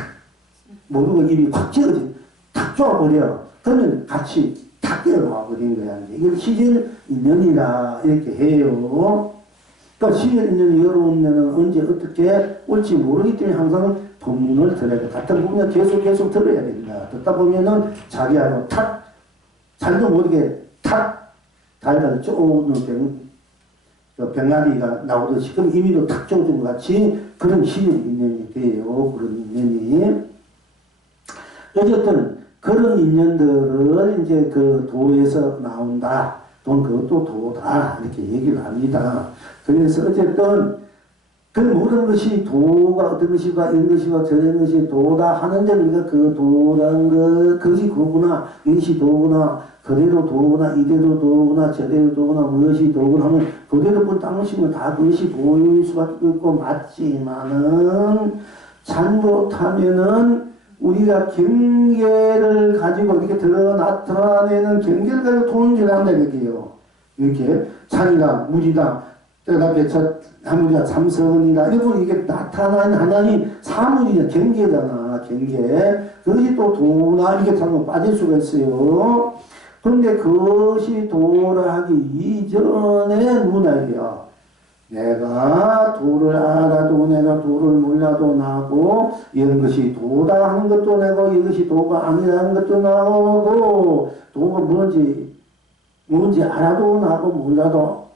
모르고 입이 확 찌어지 탁 쪼아버려. 그러면 같이 탁 뛰어나와 버린 거야. 이걸 시절 인연이라 이렇게 해요. 그러니까 시절 인연이 열어오면 언제 어떻게 올지 모르기 때문에 항상 법문을 들어야 돼. 같은 부분을 계속 들어야 된다. 듣다 보면은 자기하고 탁 잘도 모르게 탁 달달 쪼는 병아리가 나오듯이 그럼 이미도 탁 쪼는 것 같이 그런 시절 인연이 돼요. 그런 인연이. 어쨌든 그런 인연들을 이제 그 도에서 나온다. 돈 그것도 도다. 이렇게 얘기를 합니다. 그래서 어쨌든 그 모든 것이 도가 어떤 것이가 이런 것이가 저런 것이 도다 하는데 우리가 그 도라는 것 그것이 그거구나 이것이 도구나 그대로 도구나 이대로 도구나 저대로 도구나 무엇이 도구나 하면 그대로 본 당신은 다 그것이 보일 수밖에 없고 맞지만은 잘못하면은 우리가 경계를 가지고 이렇게 나타내는 경계를 가지고 통일을 한다 이렇게요. 이렇게 산이다 물이다 때가 배차 하물이다 삼성이다 이러면 이게 나타나는 하나님 사물이냐 경계잖아. 경계 그것이 또 도나 이렇게 잘못 빠질 수가 있어요. 그런데 그것이 도를 하기 이전에 문화예요. 내가 도를 알아도 내가 도를 몰라도 나고 이런 것이 도다 하는 것도 내고 이것이 도가 아니라는 것도 나오고 도가 뭔지 알아도 나고 몰라도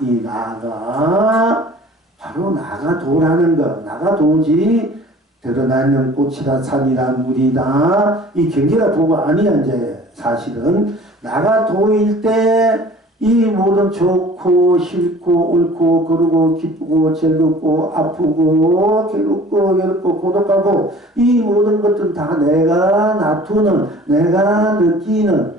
이 나가 바로 나가 도라는 것. 나가 도지 드러나는 꽃이다 산이다 물이다 이 경계가 도가 아니야. 이제 사실은 나가 도일 때 이 모든 좋고 싫고 옳고 그르고 기쁘고 즐겁고 아프고 괴롭고 외롭고 고독하고 이 모든 것들은 다 내가 나투는 내가 느끼는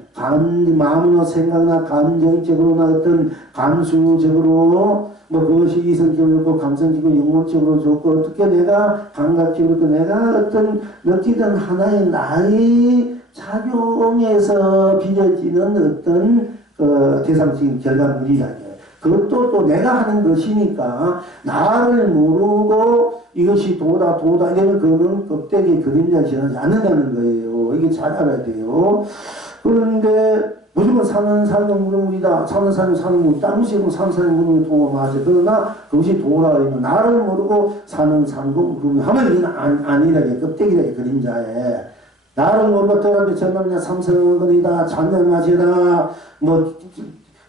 마음으로 생각나 감정적으로나 어떤 감수적으로 뭐 그것이 이성적으로 감성적으로 영혼적으로 좋고 어떻게 내가 감각적으로 내가 어떤 느끼던 하나의 나의 작용에서 빚어지는 어떤 대상적인 결과물이라. 그것도 또 내가 하는 것이니까 나를 모르고 이것이 도다 이러면 그거는 껍데기 그림자 지나지 않는다는 거예요. 이게 잘 알아야 돼요. 그런데 무조건 사는 무릎이다. 사는 무릎. 땀시고 사는 무릎이 도가 맞아. 그러나 그것이 도라 그러면 나를 모르고 사는 무릎이 하면 이건 아니라 껍데기라 그림자에. 나를 모르고 떠나면 전남이나 삼성원이다. 잔념하시다. 뭐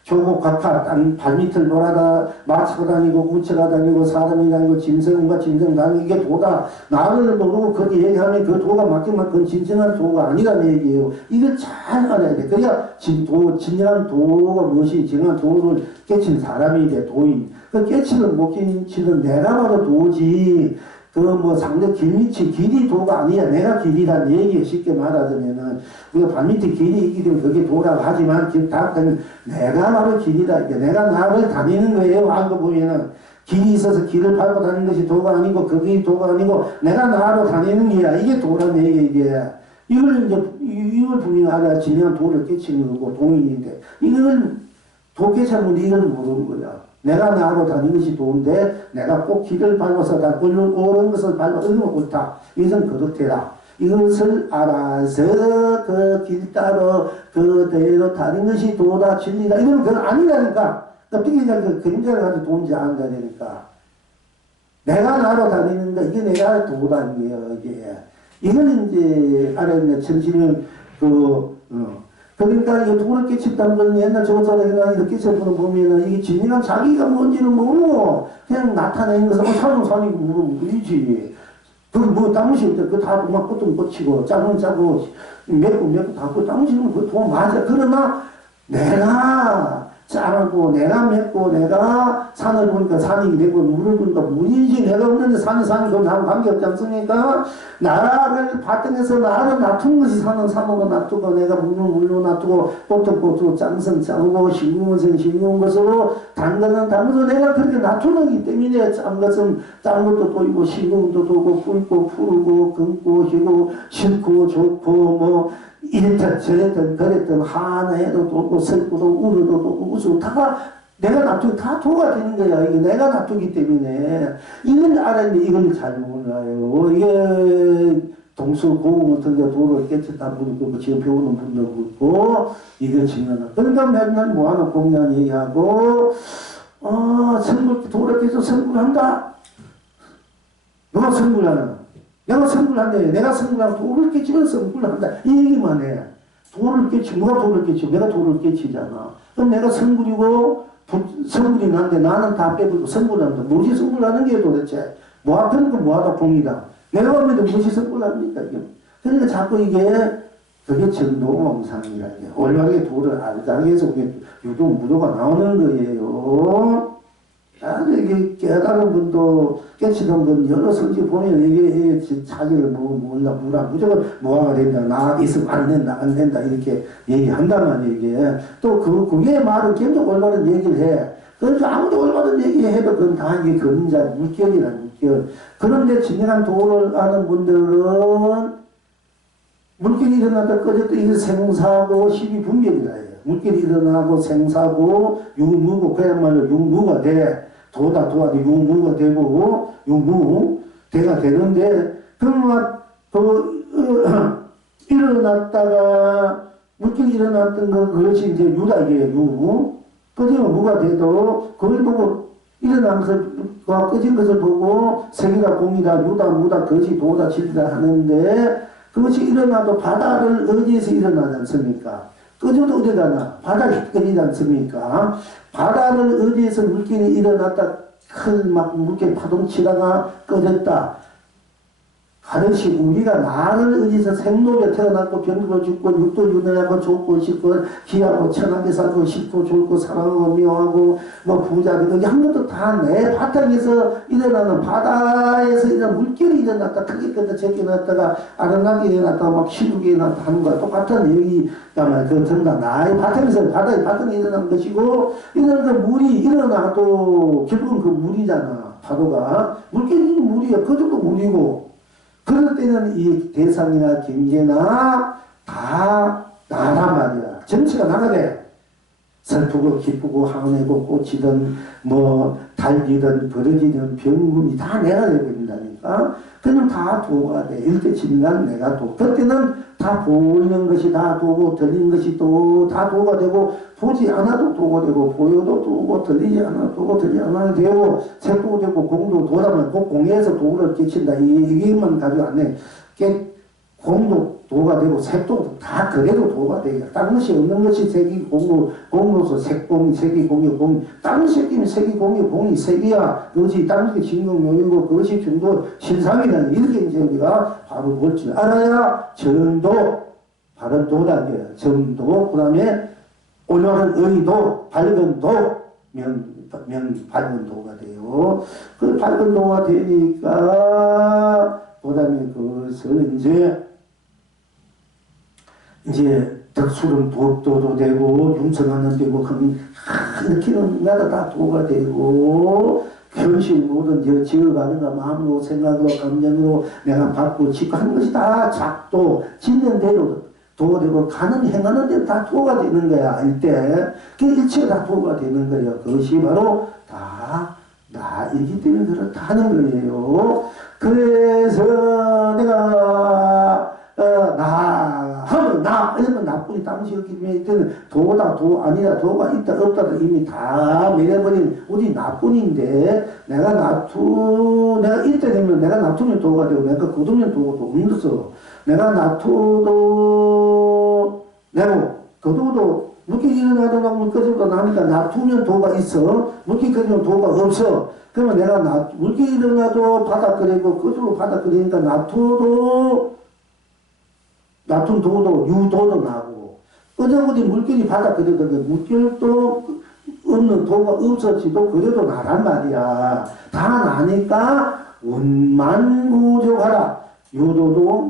조국 각하 발밑을 돌아다 마차가 다니고 우체가 다니고 사람이 다니고 짐승과 짐승 다니고 이게 도다. 나를 모르고 그렇게 얘기하면 그 도가 맞기만 그건 진정한 도가 아니라는 얘기예요. 이걸 잘 알아야 돼. 그래야 진정한 도가 무엇이 진정한 도를 깨친 사람이 돼. 도인. 그 깨치는 못 깨치는 내가 바로 도지. 그 뭐 상대 길이 도가 아니야. 내가 길이란 얘기에 쉽게 말하자면은 우리가 발밑에 길이 있기 때문에 그게 도라고 하지만 내가 바로 길이다. 이게 내가 나를 다니는 거예요. 알고 보면은 길이 있어서 길을 밟고 다니는 것이 도가 아니고 그게 도가 아니고 내가 나로 다니는 게야. 이게 도란 얘기 이게. 이걸 분명히 알아야 진정한 도를 깨치는 거고 동인인데 이걸 도 깨치면 이걸 모르는 거야. 내가 나로 다니는 것이 도인데 내가 꼭 길을 밟아서 옳은 것을 밟아서 옳다. 이것은 그렇대라. 이것을 알아서 그 길 따로 그대로 다니는 것이 도다 진리다. 이건 그건 아니라니까. 어떻게 그 그림자를 가지고 도인지 안다니까. 내가 나로 다니는데 이게 내가 도다는 거예요. 이게. 이건 이제 알아야 돼. 정신은 그러니까 이 도를 깨친다는 건 옛날 조사들이나 이렇게 저분을 보면은 이게 진리가 자기가 뭔지는 모르고 그냥 나타내는 것은 산이고 물이지. 그건 뭐 땀이 없대. 그거 다 막 끄떡 꽂히고 짜고 맵고 다 그 땀이면 그 도 맞아. 그러나 내가 짜고 내가 맵고 내가 산을 보니까 산이 되고 물을 보니까 물이지. 내가 없는데 산이 그건 나하고 관계없지 않습니까? 나를 바탕에서 나를 놔둔 것이 산으로 놔두고 내가 물로 놔두고 꽃도 짱선 짜고 싱거운 것으로 담가서 내가 그렇게 놔두기 때문에 짠 것은 짠 것도 보이고 싱거운 것도 보고 붉고 푸르고 금고 희고 싫고 좋고 뭐 이랬든 저랬든 그랬든 하나에도 돌고 슬프도 우르도 돌고 웃고 다 내가 놔두기 다 도가 되는 거야. 이게 내가 놔두기 때문에 이걸 알았는데 이걸 잘 몰라요. 이게 동서고금 같은 데 도를 깨쳤다 분도 지금 배우는 분도 있고 이거 증명하는 그러니까 맨날 뭐하는 공연 얘기하고 도를 깨서 선물한다. 누가 선물하나? 내가 선물한대. 내가 선물하고 도를 깨치면 선물한다. 이 얘기만 해. 도를 깨치, 누가 도를 깨치? 내가 도를 깨치잖아. 그럼 내가 선물이고, 선물이 난데 나는 다 빼버리고 선물한다. 무엇이 선물하는 게 도대체? 뭐하던 거 뭐하다 봉이다. 내가 보면 무엇이 선물합니까? 그러니까 자꾸 그게 전도망상이라. 올바르게 도를 알자기 위해서 유도무도가 나오는 거예요. 이게 깨달은 분도 깨치던 분 여러 성지 보면 이게 자기를 몰라 무조건 뭐가 된다 나 있으면 안 된다 이렇게 얘기한단 말이에요. 또 그게 말은 굉장히 올바른 얘기를 해. 그러니까 아무리 올바른 얘기해도 그건 다 이게 그림자 물결이란 물결. 그런데 진정한 도를 아는 분들은 물결이 일어났다 꺼졌다 이게 생사고 십이분별이라 해요. 물결이 일어나고 생사고 유무고 그야말로 유무가 돼. 도다 유무가 되고 대가 되는데 그러면 일어났다가 물결이 일어났던 거 그것이 이제 유다 이게 유. 꺼지면 무가 돼도 그걸 보고 일어난 것과 꺼진 것을 보고 생이다 공이다 유다 무다 그것이 도다 진리다 하는데 그것이 일어나도 바다를 의지해서 일어나지 않습니까? 꺼져도 어디 가나? 바다를 꺼지지 않습니까? 바다를 의지해서 물길이 일어났다. 큰 막 물길 파동치다가 꺼졌다. 하듯이 우리가 나를 의지해서 생로에 태어났고 병들고 죽고 육도 유능하고 좋고 싶고 귀하고 천하게 살고 싶고 좋고 사랑하고 미워하고 뭐 부자되고 한 것도 다 내 바탕에서 일어나는 바다에서 일어난 물결이 일어났다 크게 끄다 적게 났다가 아름답게 일어났다가 막 시루게 일어났다 하는 거야. 똑같은 얘기가 그 전부 나의 바탕에서 바다의 바탕에 일어난 것이고 이런 그 물이 일어나도 결국은 그 물이잖아. 파도가 물결이 물이야. 그것도 물이고 그럴 때는 이 대상이나 경계나 다 나란 말이야. 정치가 나가 돼. 슬프고 기쁘고 항해고 꽃이든 뭐 달기든 버려지든 병군이 다 내가 되어버린다니까. 그러면 다 도가 돼. 일대진간 내가 도. 그때는 다 보이는 것이 다 도고 들리는 것이 또 다 도가 되고 보지 않아도 도가 되고 보여도 도고 들리지 않아도 도고 들리지 않아도 되고 색도 되고 공도 도라면 그 공에서 도를 끼친다. 이게만 가지고 안 해. 공도 도가 되고 색도 다 그래도 도가 돼요. 다른 것이 없는 것이 색이 공으로, 공으로서 색공이, 색이 공이, 공이. 다른 것이 끼면 색이 공이, 공이 색이야. 그것이 다른 것이 진공용이고 그것이 중도 신상이라는 이렇게 이제 우리가 바로 볼 줄 알아야 정도, 바른 도라는 정도, 그 다음에 올바른 의도, 밝은 도, 밝은 도가 돼요. 그 밝은 도가 되니까, 그 다음에 그것을 이제 덕수는 도도 되고 융성하는 되고 이렇게는 나도 다 도가 되고 현실 모든 지어가는 거 마음으로 생각으로 감정으로 내가 받고 짓고 하는 것이 다 작도 짓는 대로 도가 되고 가는 행하는 대로 다 도가 되는 거야. 이때 그 일체가 다 도가 되는 거예요. 그것이 바로 다 나이기 때문에 그렇다는 거예요. 그래서 내가 이러면 나뿐이 당시였기 때문에 이때는 도다 도 아니다 도가 있다 없다도 이미 다 매려버린 우리 나뿐인데 내가 이때 되면 내가 놔두면 도가 되고 내가 거두면 도가 힘들어. 내가 놔두도 내고 거두도 물기 일어나도 나고 물꺼지도 나니까 놔두면 도가 있어. 물기 꺼지면 도가 없어. 그러면 내가 물기 일어나도 바닥거리고 거두로 바닥거리니까 놔둔 도도 유도도 나고 어디 물길이 바닥거리도 물길도 없는 도가 없어지도 그래도 나란 말이야. 다 나니까 운만구족하라. 유도도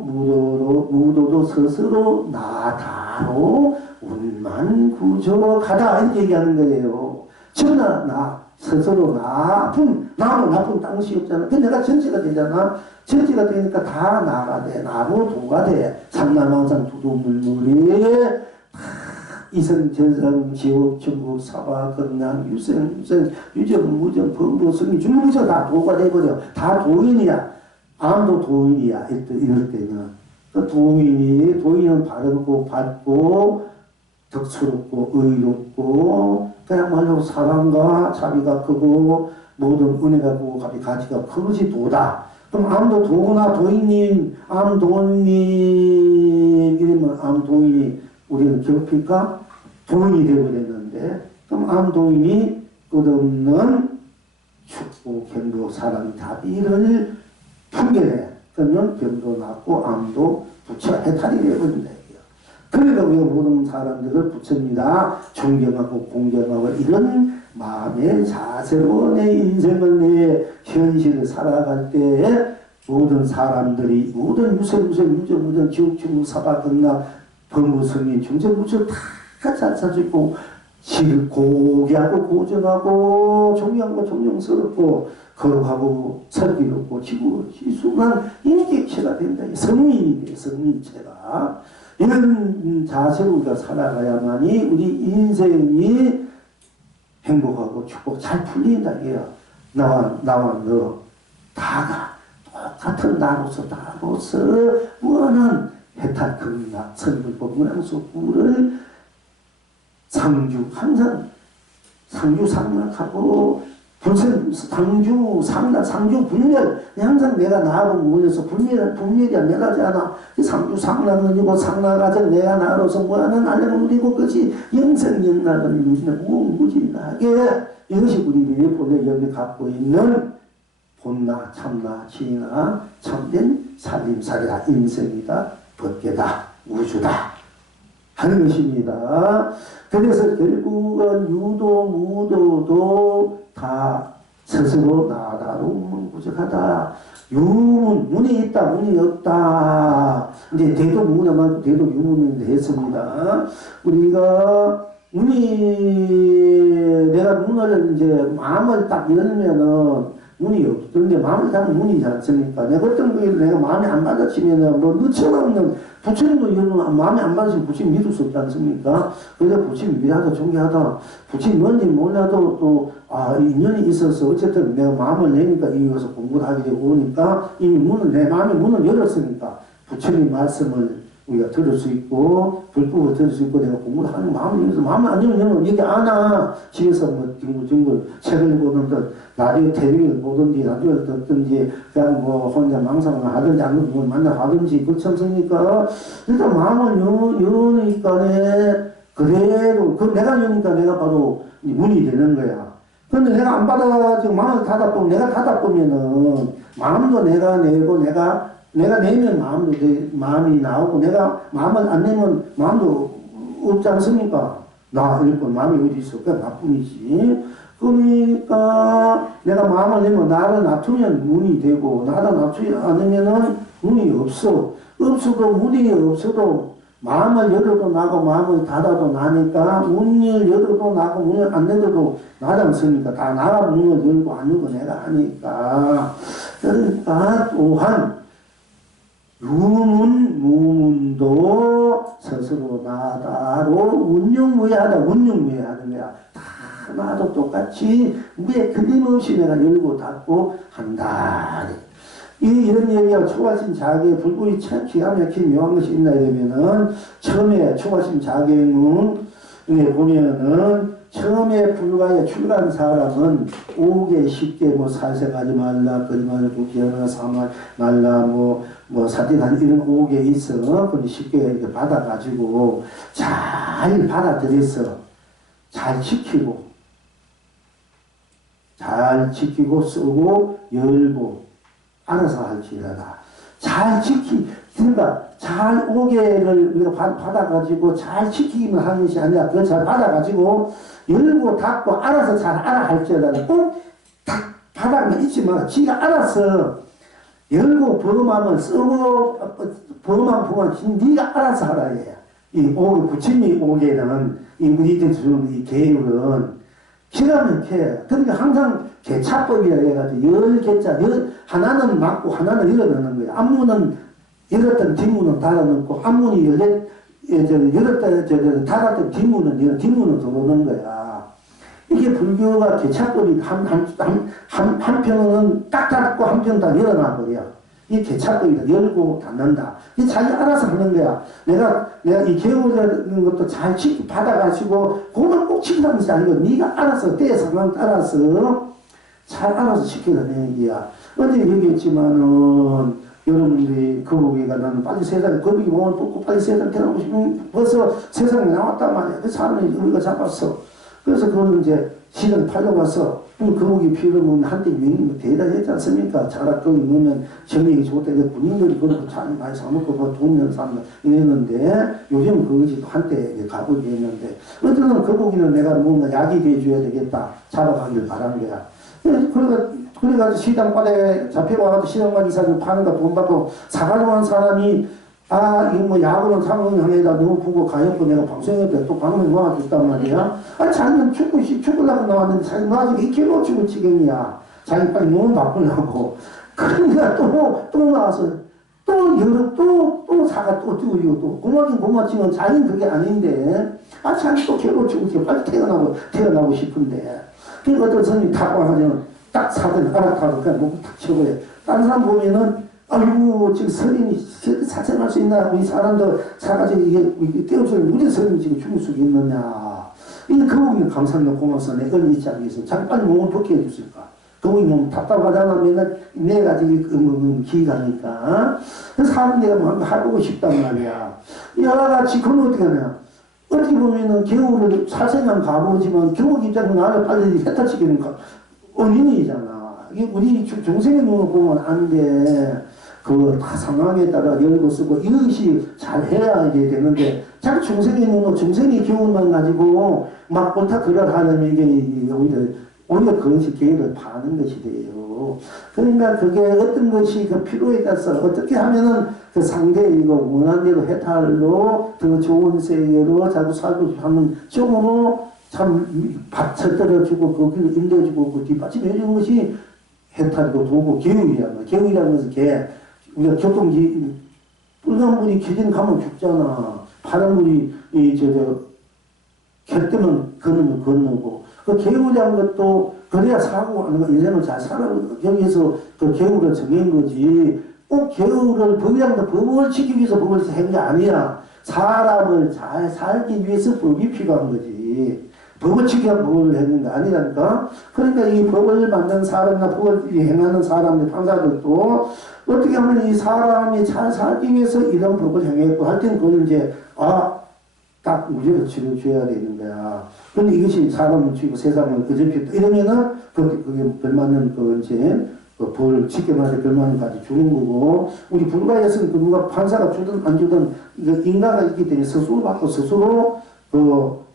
무도도 스스로 나다로 운만구족하다 이렇게 얘기하는 거예요. 전하 나 스스로 나쁜 땅이 없잖아. 그 내가 전체가 되잖아. 전체가 되니까 다 나가 돼. 나로 도가 돼. 삼남왕상 두두물물이 이성 전성 지옥 천국 사바 건강 유생 유정 무정 범부 성이 중무정 다 도가 돼버려. 다 도인이야. 암도 도인이야. 이럴 때는 그 도인은 바르고 밝고 덕스럽고 의롭고 그야말로 사랑과 자비가 크고 모든 은혜가 크고 가치가 큰 것이 도다. 그럼 암도 도구나 도인님, 암도인님 이러면 암도인이 우리는 괴롭힐까? 도인이 되어버렸는데 그럼 암도인이 끝없는 축복, 경도, 사랑, 자비를 풍겨내. 그러면 병도 낫고 암도 부처 해탈이 되어버린다. 그러니까 우리가 모든 사람들을 부처입니다. 존경하고 공경하고 이런 마음의 자세로 내 인생을 내 현실을 살아갈 때에 모든 사람들이 모든 유전 지옥천국 사바건나 범무성인 중생무술 다 잘 살고 고귀하고 고정하고 존경하고 존경스럽고 거룩하고 슬기롭고 지수한 인격체가 된다. 성민이 돼. 성민체가. 이런 자세로 우리가 살아가야만이 우리 인생이 행복하고 축복 잘 풀린다. 이게요. 나와 너 다가 똑같은 나로서 무한한 해탈 극락 선불법 문항속구를 항상 상주상락하고 상주분멸 항상 내가 나하고 모여서 분멸이 안 내가지 않아. 상주상락은 상락하자 내가 나로서 무한한 안락을 누리고 그것이 영생영락을 누리는 무궁무진하게 이것이 우리들이 본래 여기 갖고 있는 본나 참나 진나 참된 살림살이다. 인생이다. 법계다. 우주다. 하는 것입니다. 그래서 결국은 유도 무도도 다 스스로 나다로 무구적하다. 문이 있다, 문이 없다. 이제 대도 무문만 대도 유문이 됐습니다. 우리가 내가 문을 이제 마음을 딱 열면은 문이 없던데 마음을 닫으면 문이지 않습니까? 내가 어떤 거에 내가 마음이 안 받아치면은 뭐 너처럼 부처님도 이런 마음이 안 받아치면 부처님 믿을 수 없지 않습니까? 그래서 부처님 위하다 존경하다 부처님 뭔지 몰라도 또 인연이 있어서 어쨌든 내가 마음을 내니까 이어서 공부를 하게 되고 오니까 이미 내 마음의 문을 열었으니까 부처님 말씀을 우리가 들을 수 있고 불법을 들을 수 있고 내가 공부를 하는 마음을 열어서 마음을 안 열면 얘기 안 와. 집에서 뭐 뒹굴뒹굴 책을 보든 라디오 텔레비를 보든지 라디오를 듣든지 그냥 뭐 혼자 망상을 하든지 아니면 뭐 만나 하든지 그렇지 않습니까? 일단 마음을 여니까네 그대로 그 내가 여니까 내가 바로 문이 되는 거야. 근데 내가 안 받아가지고 마음을 닫아보면 내가 닫아보면은 마음도 내가 내고 내가 내면 마음이 나오고 내가 마음을 안 내면 마음도 없지 않습니까? 나 이럴 마음이 어디 있어? 그냥 나뿐이지. 그러니까 내가 마음을 내면 나를 놔두면 문이 되고 나를 놔두지 않으면은 문이 없어. 없어도 문이 없어도 마음을 열어도 나고 마음을 닫아도 나니까 문을 열어도 나고 문을 안 열어도 나지 않습니까? 다 나가 문을 열고 안 열고 내가 하니까. 그러니까 또한 유문, 무문도 스스로 나다로 운영무예하다. 운영무예하는 거야. 다 나도 똑같이 무예 끊임없이 내가 열고 닫고 한다. 이런 얘기가 초가심 자기의 불법이 참 기가 막힌 묘한 것이 있나 이러면은 처음에 초가심 자기문 보면은 처음에 불가에 출간 사람은 5개, 10개, 뭐 살생하지 말라, 거짓말을 부기하라, 사말 말라, 뭐 사진한 이런 5개 있어. 근데 10개 이렇게 받아가지고 잘 받아들여서 잘 지키고 쓰고 열고 알아서 할지라다. 잘 그러니까 잘 5개를 우리가 받아가지고 잘 지키기만 하는 것이 아니라 그걸 잘 받아가지고 열고 닫고 알아서 잘 알아 할지라다. 꼭 받아만 잊지 마라. 지가 알아서 열고 범하면 쓰고 범하면 네가 알아서 하라 해요. 이 부처님이 5개는 이 우리들 주는 이 계율은 기가 막혀요. 그러니까 항상 개차법이라 해가지고 10개짜 하나는 막고 하나는 열어넣는 거예요. 앞문은 열었던 뒷문은 닫아놓고 앞문이 열었던 닫았던 뒷문은 들어오는 거야. 이게 불교가 개차법이 한편은 딱 닫고 한편 다 열어놔버려. 이게 개차법이다. 열고 닫는다. 이게 자기 알아서 하는 거야. 내가 이 개울이라는 것도 잘 받아가지고 그걸 꼭 지키라는 것이 아니고 네가 알아서 때의 상황 따라서 잘 알아서 지켜내는 얘기야. 어제 얘기했지만은 여러분들이 거북이가 나는 빨리 세상에 거북이 몸을 뽑고 빨리 세상에 태어나고 싶으면 벌써 세상에 나왔단 말이야. 그 사람이 우리가 잡았어. 그래서 그거는 이제 시장 팔려가서 거북이 피를 먹으면 한때 유행이 대단했지 않습니까? 자락거리 먹으면 정력이 좋다. 군인들이 그렇고 잘 많이 사먹고 돈 있는 사람들 이랬는데 요즘 그것이 또 한때 가격이 했는데 어쨌든 거북이는 내가 뭔가 약이 돼줘야 되겠다. 잡아가길 바라는 거야. 그래가지고 시장 바닥에 잡혀와가지고 시장관 이사를 파는 거 돈 받고 사가지고 한 사람이 이거 뭐 야구는 상황에다 너무 보고 가였고 내가 방송했는데 또 방송에 나와줬단 말이야. 자기는 축구라고 나왔는데 자기는 아직 2kg 죽을 지경이야. 자기 빨리 너무 바쁘려고. 그러니까 또 나와서 또 사가 또 뛰고 또 고맙지만 자기는 그게 아닌데 자기 또 괴로워 죽을 빨리 태어나고 싶은데 그러니까 어떤 사람이 탁 와가지고 딱 사든 알아타고 그냥 목을 탁 쳐버려. 다른 사람 보면은 아이고 지금 스님이 사생할 수 있나? 우리 사람도 사가지고 이게 떼어주는 우리 스님이 지금 죽을 수 있느냐? 이게 거북이는 감사합니다. 고마워서 내 얼리 있지 않겠어. 자기 빨리 몸을 벗게 해줬을까? 거북이 너무 답답하잖아. 맨날 내가지고 기가니까. 그래서 사람 내가 뭐 해보고 싶단 말이야. 여러같이 그럼 어떻게 하냐? 어떻게 보면은 겨울을 사생만 가보지만 겨울 입장에서 나를 빨리 해탈시키는 원인이잖아. 이게 우리 중생의 눈으로 보면 안 돼. 그 다 상황에 따라 열고 쓰고 이것이 잘 해야 이게 되는데 자꾸 중생의 눈으로 중생의 기운만 가지고 막 옳다 그럴 하려면 이게 오히려 그것이 계획을 파는 것이 돼요. 그러니까 그게 어떤 것이 그 필요에 따라서 어떻게 하면은 그 상대의 이거 원하는 대로 해탈로 더 좋은 세계로 자꾸 살고 하는 쪽으로 참 받쳐들어주고 그 길을 인도해주고 그 뒷받침해주는 것이 해탈이고 도고 개울이란 말이야. 개울이라는 것은 우리가 교통기, 빨간불이 켜진 가면 죽잖아. 파란불이, 켤 때면 건너면 건너고. 그 개울이라는 것도 그래야 사고, 인생을 잘 살아. 여기에서 그 개울을 정한 거지. 꼭 개울을 법을 지키기 위해서 법을 한 게 아니야. 사람을 잘 살기 위해서 법이 필요한 거지. 법을 지켜야 법을 했는 게 아니라니까. 그러니까 이 법을 만든 사람이나 법을 행하는 사람들, 판사들도 어떻게 하면 이 사람이 잘 살기 위해서 이런 법을 행했고 할 때는 그걸 이제, 딱 무죄를 치러줘야 되는 거야. 그런데 이것이 사람을 치고 세상을 그저피했다. 이러면은 그게 별만은 벌을 지켜마자 별만은까지 주는 거고, 우리 불가에서는 누가 판사가 주든 안 주든 인가가 있기 때문에 스스로 받고 스스로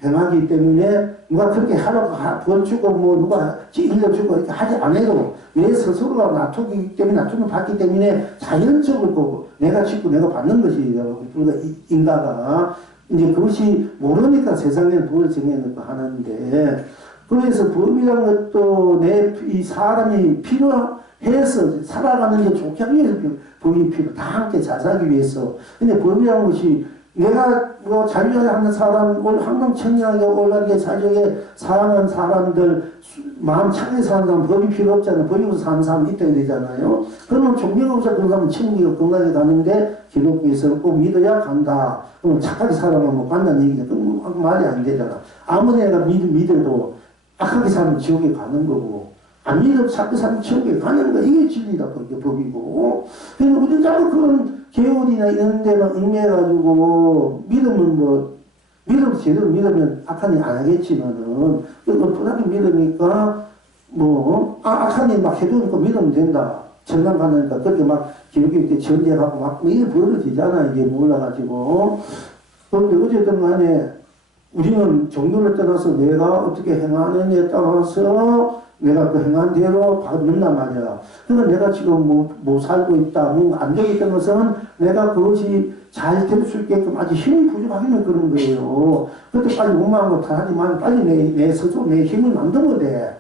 행하기 때문에 누가 그렇게 하라고 벌 주고 누가 일러주고 이렇게 하지 않아도 내 스스로가 놔두기 때문에 놔두면 받기 때문에 자연적으로 내가 짓고 내가 받는 것이 불가 인가가 이제 그것이 모르니까 세상에 법을 정해놓고 하는데, 그래서 법이라는 것도 이 사람이 필요해서 살아가는 게 좋게 하기 위해서 법이 필요, 다 함께 잘 살기 위해서. 근데 법이라는 것이 내가 자유하게 하는 사람, 항상 청량하게 올바르게 자유하게 사는 사람들, 마음 착하게 사는 사람 법이 필요 없잖아요. 법이 없어 사는 사람이 있다야 되잖아요. 그러면 종교가 없어 그런 사람은 천국에 건강하게 가는데 기독교에서는 꼭 믿어야 간다. 그럼 착하게 살아가면 간다는 얘기죠. 그럼 말이 안 되잖아. 아무리 내가 믿어도 악하게 살면 지옥에 가는 거고, 안 믿어 착하게 살면 지옥에 가는 거, 이게 진리다. 그게 법이고. 그래서 우리는 자꾸 그런 개울이나 이런 데만 얽매가지고 믿으면 제대로 믿으면 악한 일 안 하겠지만은, 어떻게 믿으니까, 악한 일 막 해두니까 믿으면 된다. 전남 가니까 그렇게 막 기독교 때 전쟁하고 막 이게 벌어지잖아. 이게 몰라가지고. 그런데 어쨌든 간에 우리는 종교를 떠나서 내가 어떻게 행하느냐에 따라서 내가 그 행한 대로 받는단 말이야. 그러니까 내가 지금 못 살고 있다, 안 되고 있다는 것은 내가 그것이 잘 될 수 있게끔 아주 힘이 부족하기는 그런 거예요. 그때 빨리 원망한 거 다 하지만 빨리 내 스스로 내 힘을 만들어야 돼.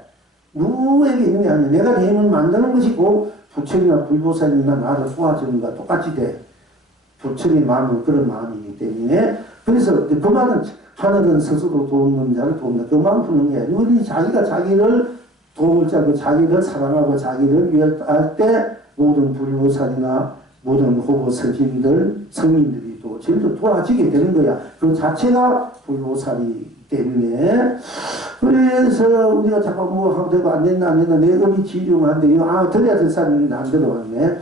누구에게 있는 게 아니야. 내가 내 힘을 만드는 것이고 부처님이나 불보살이나 나를 도와주는 것과 똑같이 돼. 부처님의 마음은 그런 마음이기 때문에. 그래서 그 말은 하늘은 스스로 돕는 자를 돕는다. 그 마음 푸는 게 아니라 우리 자기가 자기를 도울 자고 자기를 사랑하고 자기를 위할 때 모든 불보살이나 모든 호보 스님들, 성인들이 또 전부 도와지게 되는 거야. 그 자체가 불보살이기 때문에. 그래서 우리가 자꾸 하고 되고 안 된다 내 의리 지중한데 들어야 될 사람이 안 들어왔네.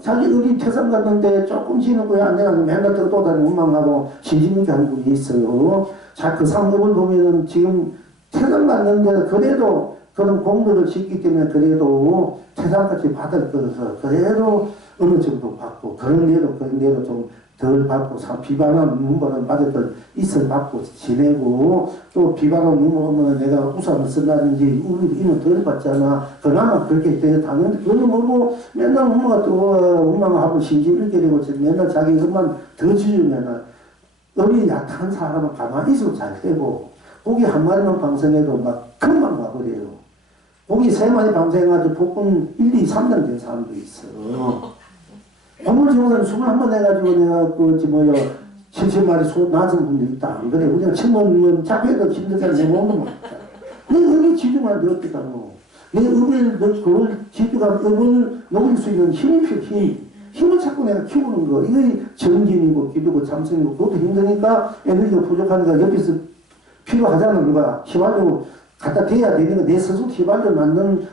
자기 의리 태산 갔는데 조금 지는 거야 안 되나 맨날 또 다니 원망하고 신심이 경국이 있어요. 자, 그 상급을 보면은 지금 태산 갔는데 그래도 그런 공덕을 짓기 때문에 그래도 태산같이 받을 거라서 그래도 어느 정도 받고 그런 대로 좀 덜 받고 비반한 문벌은 받을 걸 있어 받고 지내고, 또 비반한 문벌은 내가 우산을 쓴다든지 우리도 이는 덜 받잖아. 그나마 그렇게 되다는데 그거는 뭐고 맨날 엄마가 또 엄마하고 신지 읽게 되고 맨날 자기 것만 더 지으면은 의리 약한 사람은 가만히 있어도 잘 되고, 고기 한 마리만 방생해도 막 금방 가버려요. 고기 3마리 방생해가지고 복근 1, 2, 3년 된 사람도 있어. 건물정원은 21번 해가지고 내가 7마리 소 낳은 분도 있다. 그래, 우리가 처음은 잡혀도 힘들다. 내 몸은 못 잡아. 내 의미 지중한데 어떡하노. 내 의미를 그걸 지중한 의미를 녹일 수 있는 힘이 필요, 힘을 자꾸 내가 키우는 거. 이게 정진이고 기도고 참선이고 그것도 힘드니까 에너지가 부족하니까 옆에서 필요하잖아. 누가 휘발유 갖다 대야 되는 거. 내 스스로 휘발유를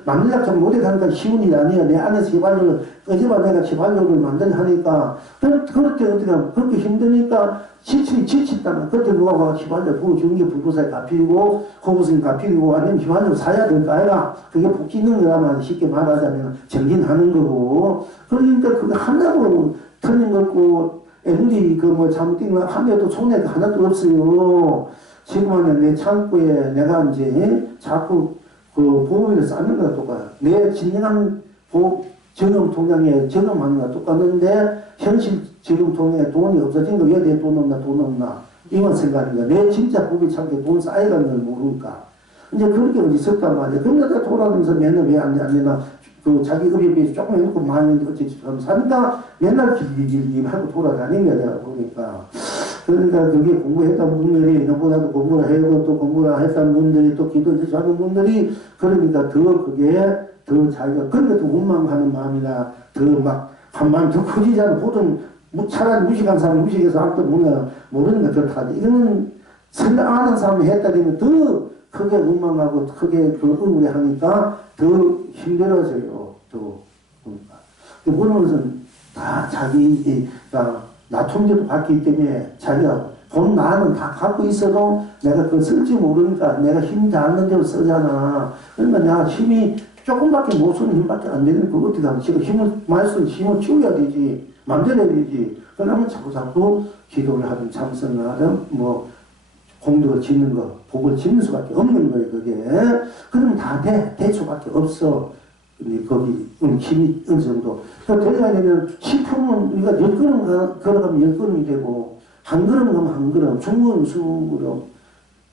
만들려고 좀 노력하니까 쉬운 일이 아니야. 내 안에서 휘발유를 끄집어 내가 휘발유를 만들려 하니까. 그럴 때 어떻게 하면 그렇게 힘드니까 지친다면 그때 누가 와 휘발유 부어주는 게 불보살이 갚이고 호부스님 갚이고 아니면 휘발유 사야 될 거 아이가. 그게 복지 있는 거라면 쉽게 말하자면 정진하는 거고. 그러니까 그게 하나도 틀린 거고 애들이 잘못된 거 하나도 손해가 하나도 없어요. 지금은 내 창고에 내가 이제 자꾸 보험을 쌓는 거랑 똑같아요. 내 진정한 저금 통장에 저금하는 거랑 똑같는데 현실 저금 통장에 돈이 없어진 거 왜 내 돈 없나 이만 생각하는 거야. 내 진짜 보기 참게 돈 쌓여가는 걸 모르니까. 이제 그렇게 어디 있었단 말이야. 근데 내가 돌아다니면서 맨날 왜 안 되나, 그 자기 의리에 비해서 조금 해놓고 많이 어찌 사니까 맨날 길길길 하고 돌아다닌 거야, 내가 보니까. 그러니까 그게 공부했던 분들이, 너보다도 공부를 해고 또 공부를 했던 분들이 또 기도 하는 분들이, 그러니까 더 그게 더 자기가, 근데 또 원망하는 마음이나 더 막, 한 마음 더 커지잖아. 보통 차라리 무식한 사람이 무식해서 아무도 모르는 거 그렇다. 이거는 생각하는 사람이 했다 되면 더 크게 원망하고 크게 그 억울해하니까 더 힘들어져요. 더. 그러니까. 모르는 것은 다 자기가 나 통제도 받기 때문에 자기가 본 나는 다 갖고 있어도 내가 그걸 쓸지 모르니까 내가 힘이 닿는 대로 쓰잖아. 그러니까 내가 힘이 조금밖에 못 쓰는 힘밖에 안 되는 그거 어떻게 하면 지금 힘을 많이 쓰는 힘을 키워야 되지. 만들어야 되지. 그러면 자꾸 기도를 하든 참선을 하든 뭐 공덕을 짓는 거, 복을 짓는 수밖에 없는 거예요, 그게. 그러면 다 돼. 될 수밖에 없어. 거기 힘이 어느 정도. 되려면 10%는 우리가 10걸음 걸어가면 10걸음이 되고, 한 걸음 가면 한 걸음, 20걸음, 20걸음,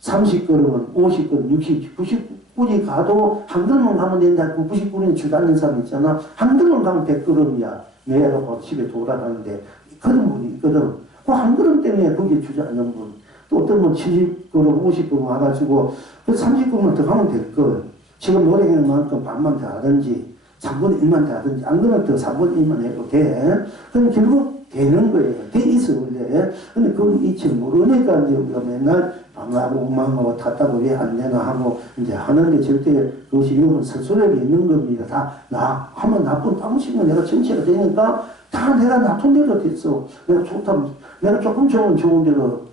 30걸음은 50걸음, 60, 90까지 가도 한 걸음만 가면 된다. 99걸음에 주닫는 사람 있잖아. 한 걸음 가면 100걸음이야. 내가 집에 돌아가는데. 그런 분이 있거든. 그 한 걸음 때문에 거기에 주저앉는 분. 또 어떤 분 70걸음, 50걸음 와가지고, 그 30걸음만 더 가면 될 걸. 지금 노력하는 만큼 반만 더 하든지, 3분의 1만 더 하든지, 안 그러면 더 3분의 1만 해도 돼. 그럼 결국 되는 거예요. 돼 있어, 원래. 근데 그걸 잊지 모르니까 이제 우리가 맨날 방하고 엉망하고 탔다고 왜 안 되나 하고 이제 하는데 절대 그것이 이런 스스로에게 있는 겁니다. 다 나 하면 나쁜 땀치면 내가 전체가 되니까 다 내가 나쁜 대로 됐어. 내가 좋다면 내가 조금 좋으면 좋은 대로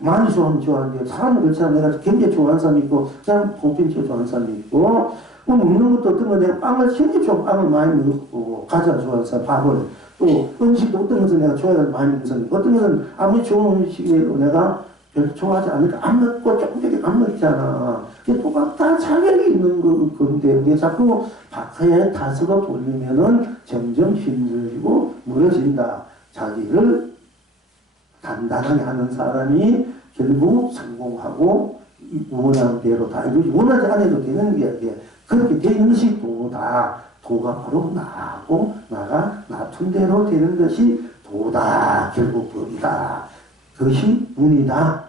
많이 좋아하면 좋아하는데 사람은 그렇잖아. 내가 굉장히 좋아하는 사람이 있고 그냥 보편적으로 좋아하는 사람이 있고 뭐 먹는 것도 어떤 건 내가 빵을 굉장히 좋아 빵을 많이 먹고 과자 좋아하는 사람 밥을 또 음식도 어떤 것은 내가 좋아해서 많이 먹는 사람 어떤 것은 아무리 좋은 음식이라도 내가 별로 좋아하지 않으니까 안 먹고 조금밖에 안 먹잖아. 이게 다 자격이 있는 건데 우리가 자꾸 박하에 탓으로 돌리면은 점점 힘들고 무너진다. 자기를 단단하게 하는 사람이 결국 성공하고 원하는 대로 다 이루지 원하지 않아도 되는 게 이게 그렇게 되는 것이 도다. 도가 바로 나하고 나가 놔둔 대로 되는 것이 도다. 결국 법이다. 그것이 운이다.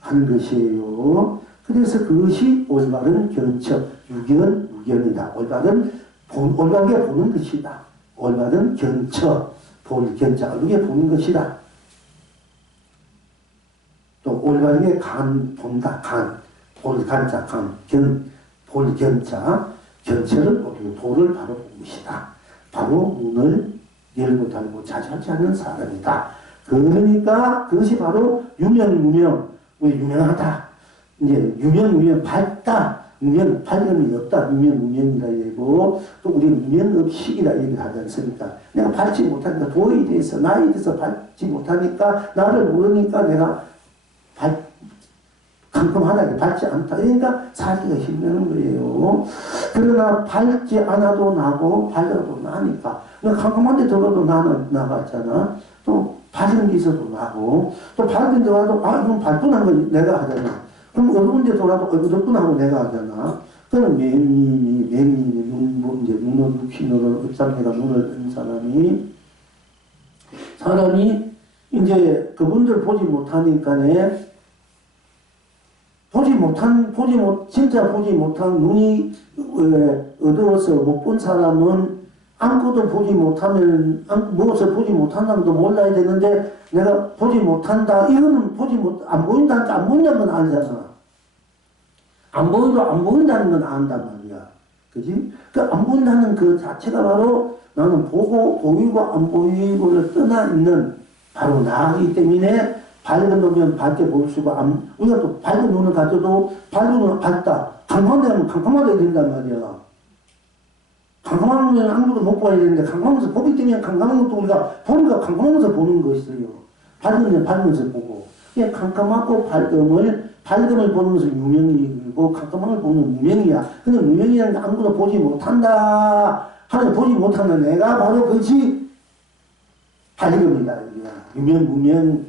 한 것이에요. 그래서 그것이 올바른 견척, 유견이다. 올바르게 보는 것이다. 올바른 견척, 볼견자르게 보는 것이다. 또 올바르게 본다. 볼간자, 볼견자, 견처를 보고 도를 바로 본 것이다. 바로 문을 열고 닫고 자주하지 않는 사람이다. 그러니까 그것이 바로 유명, 왜 유명하다. 이제 유명, 밝다. 밝음이 없다. 무명이라 얘기고, 또 우리는 무명업식이라 얘기를 하지 않습니까? 내가 밝지 못하니까, 도에 대해서, 나에 대해서 밝지 못하니까, 나를 모르니까 내가 컴컴하다게 밝지 않다. 그러니까 살기가 힘드는 거예요. 그러나 밝지 않아도 나고, 밝아도 나니까. 내가 컴컴한 데 들어도 나는 나갔잖아. 또 밝은 데 있어도 나고, 또 밝은 데 와도, 이건 밝구나, 내가 하잖아. 그럼 어두운 데 돌아도 어둡구나 하고 내가 하잖아. 그럼 이제 눈을 육신으로 어차피 내가 눈을 뜬 사람이 이제 그분들 보지 못하니까네 진짜 보지 못한 눈이 어두워서 못 본 사람은 아무것도 보지 못하면 무엇을 보지 못한다는 것도 몰라야 되는데 내가 보지 못한다 이거는 안 보인다니까 안 보인다는 건 알잖아. 안 보이도 안 보인다는 건 안단 말이야. 그지? 그 안 보인다는 그 자체가 바로 나는 보이고 안 보이고를 떠나 있는 바로 나이기 때문에 밝은 눈이면 밝게 볼 수가 우리가 또 밝은 눈을 가져도 밝은 눈은 밝다. 캄캄한 데는 캄캄하게 된단 말이야. 캄캄한 눈에는 아무것도 못 봐야 되는데 캄캄하면서 보기 때문에 캄캄한 것도 우리가 보니까 캄캄하면서 보는 것이에요. 밝은 눈에 밝으면서 보고. 캄캄하고 밝음을 보는 것은 유명이고 캄캄한 걸 보는 무명이야. 근데 무명이라는 게 아무것도 보지 못한다. 보지 못하는 내가 바로 그것이 밝음이다. 유명, 무명,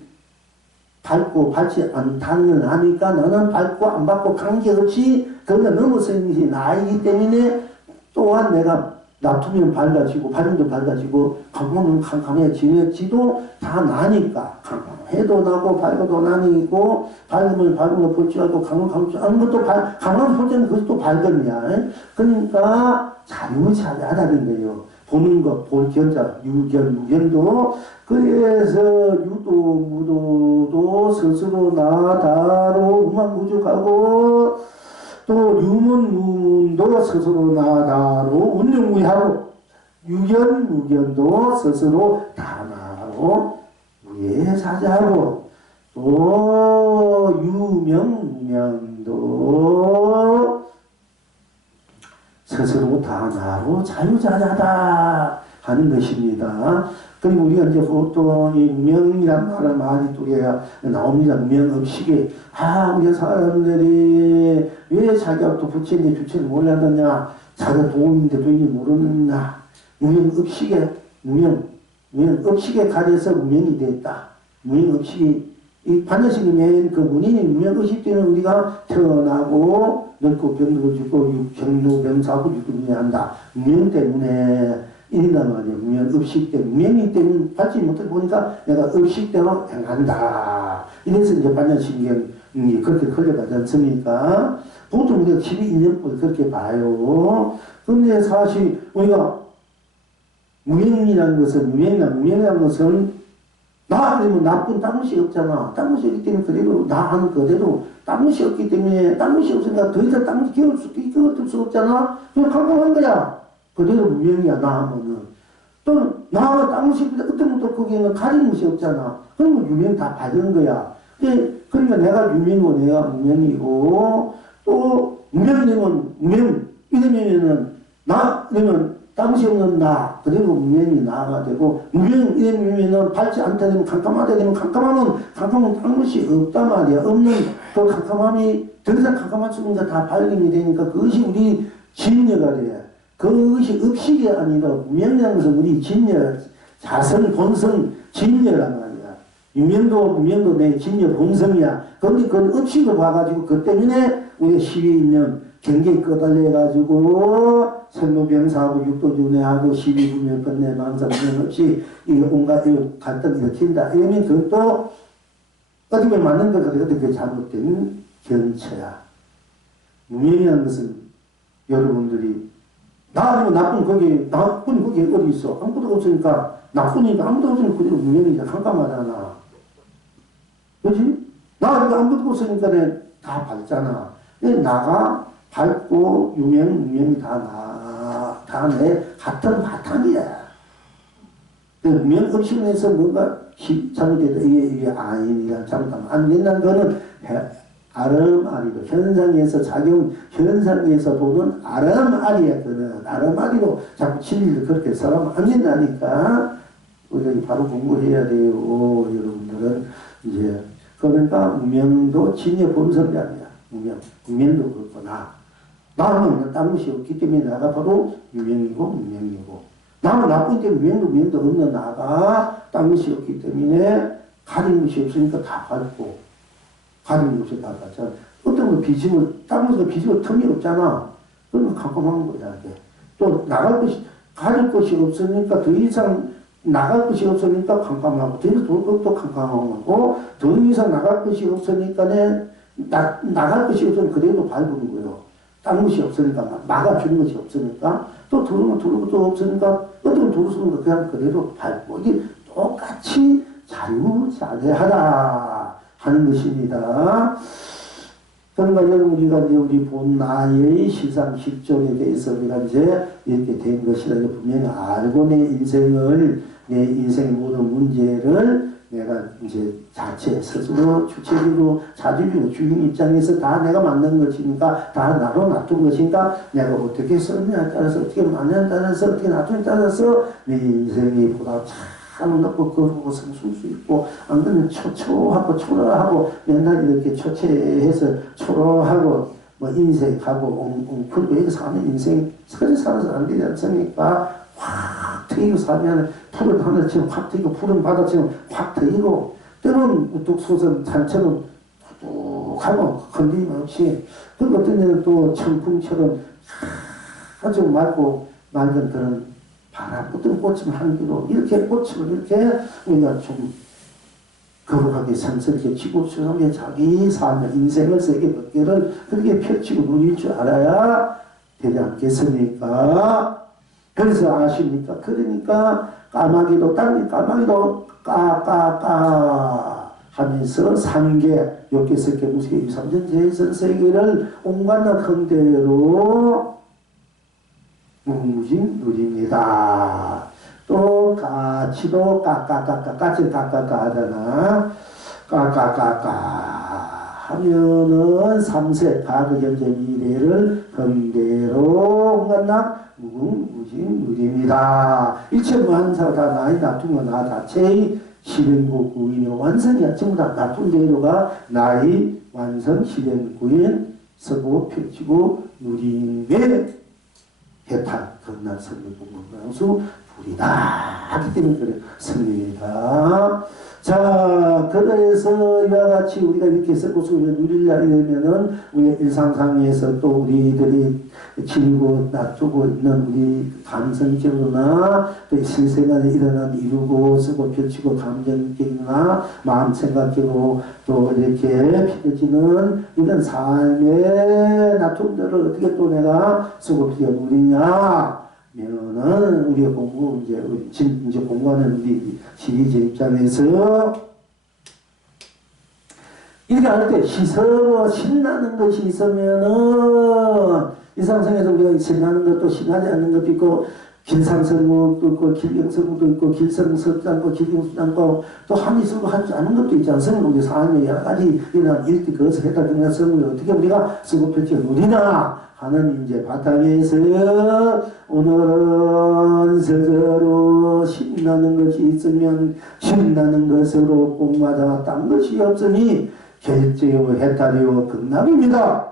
받고 받지 않다는 걸 아니까 너는 받고 안 받고 관계없이 그걸 넘어서는 것이 나이기 때문에 또한 내가 놔두면 밝아지고 받으면 밝아지고 캄캄하면 캄캄해지도 다 나니까 캄캄해도 나고 밝아도 나니고 밝으면 밝은 거 볼줄 알고 캄캄한 것도 캄캄한 볼때는 그것도 밝음이야. 그러니까 자유자재하다는 거예요. 보는 것, 볼 견자, 유견도 그래서 유도, 무도도 스스로 나다로 우만무족하고 또 유문, 무문도 스스로 나다로 운영무하고 유견, 무견도 스스로 다나로 무예사자하고 또 유명, 무명도 스스로 다나로 자유자재하다 하는 것입니다. 그리고 우리가 이제 보통 이 무명이란 말을 많이 또 나옵니다. 무명의식에 우리 사람들이 왜 자기가 또 부처인데 주체를 몰랐느냐, 자기가 도인인데 도인이 모르느냐, 무명의식에 무명의식에 가려서 무명이 됐다. 무명의식이 이 반야식이 맨 그 문인이 무명의식 때는 우리가 태어나고 늙고 병들고 죽고 경로 병사하고 죽고 한다. 무명 때문에 이런단 말이에요. 무명의식 때문에 무명이 때문에 받지 못해 보니까 내가 의식대로 행한다. 이래서 이제 반야신경이 그렇게 흘러가지 않습니까? 보통 우리가 12인연법을 그렇게 봐요. 근데 사실 우리가 무명이라는 것은 나 아니면 나쁜 딴 것이 없잖아. 딴 것이 없기 때문에 그대로 나 하는 그대로 딴 것이 없기 때문에 딴 것이 없으니까 더 이상 딴 것이 끼워들 수 없잖아. 그냥 깜깜한 거야. 그대로 무명이야 나 하면은. 또 나하고 딴 것이 어떤 것도 거기에는 가리는 것이 없잖아. 그러면 유명 다 받은 거야. 그러니까 내가 유명이고 내가 무명이고 또 무명이면 무명 이러면은 나 이러면 딴 것이 없는 나 그대로 무명이 나가 되고 무명 이러면은 밝지 않다 되면 캄캄하다 되면 캄캄하면 딴 것이 없단 말이야. 없는 그 캄캄함이 더 이상 캄캄할 수 없는 다 밝음이 되니까 그것이 우리 진여가 돼. 그것이 업식이 아니라 무명이라는 것은 우리 진여 자성 본성 진여란 말이야. 유명도 무명도 내 진여 본성이야. 그런데 그 업식을 봐가지고 그 때문에 우리가 12인연 경계에 꺼달려가지고 생로병사하고 육도준회하고 12분명 끝내 망상분 없이 이 온갖 갈등 일으킨다. 이러면 그것도 어떻게 보면 맞는 것 같아도 그게 잘못된 견처야. 무명이라는 것은 여러분들이 나 아니면 나쁜 거기 어디 있어? 아무것도 없으니까 나쁘니까 아무것도 없으니까 그대로 무명이자 깜깜하잖아. 그렇지? 나 아니면 아무것도 없으니까 다 밝잖아. 나가 밝고 무명이 다 내 같은 바탕이야. 무명 없이면서 뭔가 잘못됐다. 이게 아니라 잘못하면 안 된다는 거는 아름아리로 현상에서 작용 현상에서 보는 아름아리야. 그는 아름아리로 자꾸 진리를 그렇게 살아면 안 된다니까. 우리가 바로 공부해야 돼요. 여러분들은 이제 그러니까 무명도 진여 본성이 아니야. 무명도 그렇구나. 나는 딴 것이 없기 때문에 나가 바로 무명이고 나는 나쁜 때 무명도 없는 나가 딴 것이 없기 때문에 가린 것이 없으니까 다 밝고 가린 것이 다 밝잖아. 어떤 거 딴 것을 비집을 틈이 없잖아. 그러면 깜깜한 거야. 또 가릴 것이 없으니까 더 이상 나갈 것이 없으니까 깜깜하고 더 이상 돌 것도 깜깜하고 더 이상 나갈 것이 없으니까 나갈 것이 없으면 그대로 밝은 거예요. 딴 것이 없으니까 막아주는 것이 없으니까 또 들어오면 들어올 것도 없으니까 어떤 들어오면 그냥 그대로 밝고 이게 똑같이 자유자재하다 하는 것입니다. 그러니까 우리가 이제 우리 본 나의 시상식존에 대해서 우리가 이제 이렇게 된 것이다. 분명히 알고 내 인생의 모든 문제를 내가 이제 자체 스스로 주체적으로 자주주고 주인 입장에서 다 내가 만든 것이니까 다 나로 놔둔 것이니까 내가 어떻게 쓰느냐에 따라서 어떻게 만냐에 따라서 어떻게 놔두냐에 따라서 내 인생이 보다 참 높고 거룩하고 성sul 수 있고 안 그러면 초초하고 초라하고 맨날 이렇게 초췌해서 초라하고 뭐 인색하고 웅크리고 이렇게 사는 인생 서리 살아서 안 되지 않습니까? 확 트이고 살면 푸른 하늘처럼 확 트이고 푸른 바다처럼 확 트이고 때로는 우뚝 솟은 산처럼 툭하고 흔들림 없이, 그 어떤 데는 또 청풍처럼 아주 맑고 맑은 그런 바람, 어떤 꽃은 향기로 이렇게 꽃을 이렇게 우리가 좀 거룩하게 성스럽게 지고스럽게 자기 삶의 인생을 세계 밖에를 그렇게 펼치고 누릴 줄 알아야 되지 않겠습니까? 그래서 아십니까? 그러니까 까마귀도 땅이 까마귀도 까까까 하면서 상계 욕계석계 무식계 유삼전 제선 세계를 온갖 흔대로 무궁무진 누립니다. 또 까치도 까까까까 까치 까까까 하잖아. 까까까까 하면은 삼세 과거 현재 미래를 흥대로 온갖 무궁무진 누립니다. 일체만사 다 나의 나쁜 건 나 자체의 실현구구인의 완성이야. 전부 다 나쁜 대로가 나의 완성 실현구인 서고 펼치고 누림의 해탈 건난 성령공무수 불이다 하기 때문에 그래 성령이다. 자, 그래서 이와 같이 우리가 이렇게 서고수를 누리려 이러면은 우리 일상상에서 또 우리들이 지니고 놔두고 있는 우리 감성적으로나 또 실생활에 일어난 이루고 쓰고 펼치고 감정적이나 마음 생각적으로 또 이렇게 피어지는 이런 삶의 나툼들을 어떻게 또 내가 쓰고 피어 누리냐 면은 우리가 공부 이제 공부하는 우리 시리즈 입장에서 이렇게 할 때 서로 신나는 것이 있으면은 일상생활에서 우리가 신나는 것도 신나지 않는 것도 있고 길상설목도 있고 길경설목도 있고 길성스럽지 않고 길경스럽지 않고 또 한이스럽고 하지 않은 것도 있지 않습니까? 우리 삶에 여러 가지 이런 일들 그것을 해당되는 성을 어떻게 우리가 쓰고 펼쳐 누리나 하는 이제 바탕에서 오늘은 스스로 신나는 것이 있으면 신나는 것으로 꼭마다 딴 것이 없으니 결제요 해탈이요 극락입니다.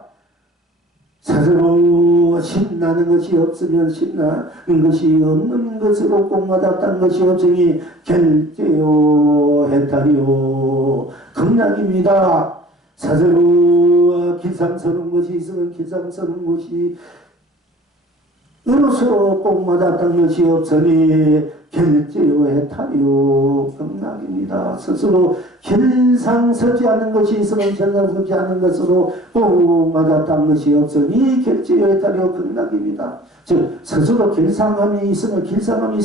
스스로 신나는 것이 없으면 신나는 것이 없는 것으로 꼭마다 딴 것이 없으니 결제요 해탈이요 극락입니다. 스스로 기상스러운 것이 있으면 기상스러운 것이 으로서 꼭마다 딴 것이 없으니 결제요 해탈이요 극락입니다. 스스로 길상서지 않는 것이 있으면 길상서지 않는 것으로 꼭마다 딴 것이 없으니 결제요 해탈이요 극락입니다. 즉 스스로 길상함이 있으면 길상함이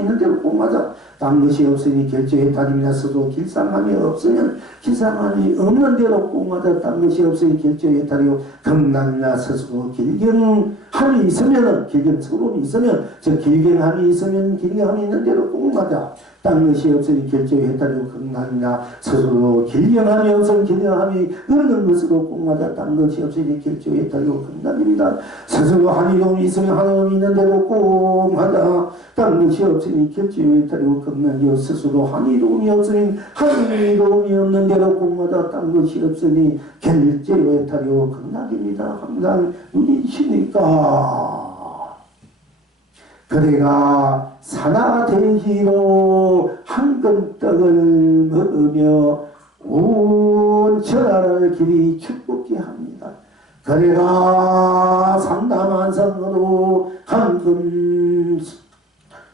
있는 대로 꼭마다 딴 것이 없으니 결제요 해탈입니다. 스스로 길상함이 없으면 길상함이 없는 대로 꼭마다 딴 것이 없으니 결제요 해탈이요 극락입니다. 스스로 길경함이 있으면 길경스러움이 있으면 즉 길경함이 있으면 길경함이 있는 대로 꼭마다 딴 것이 없으니 결제요 해탈이요 극락이나 스스로 길경함이 없으면 길경함이 없는 것으로 꼭마다 딴 것이 없으니 결제요 해탈이요 극락입니다. 스스로 한이로움이 있으면 한이로움이 있는 대로 꼭마다 딴 것이 없으니 결제요 해탈이요 극락이요 스스로 한이로움이 없으니 한이로움이 없는 대로 꼭마다 딴 것이 없으니 결제요 해탈이요 극락입니다. 항상 누리시니까 그대가 산하대기로 한 끔떡을 먹으며 온 천하를 길이 축복케 합니다. 그대가 상담한상으로 한 금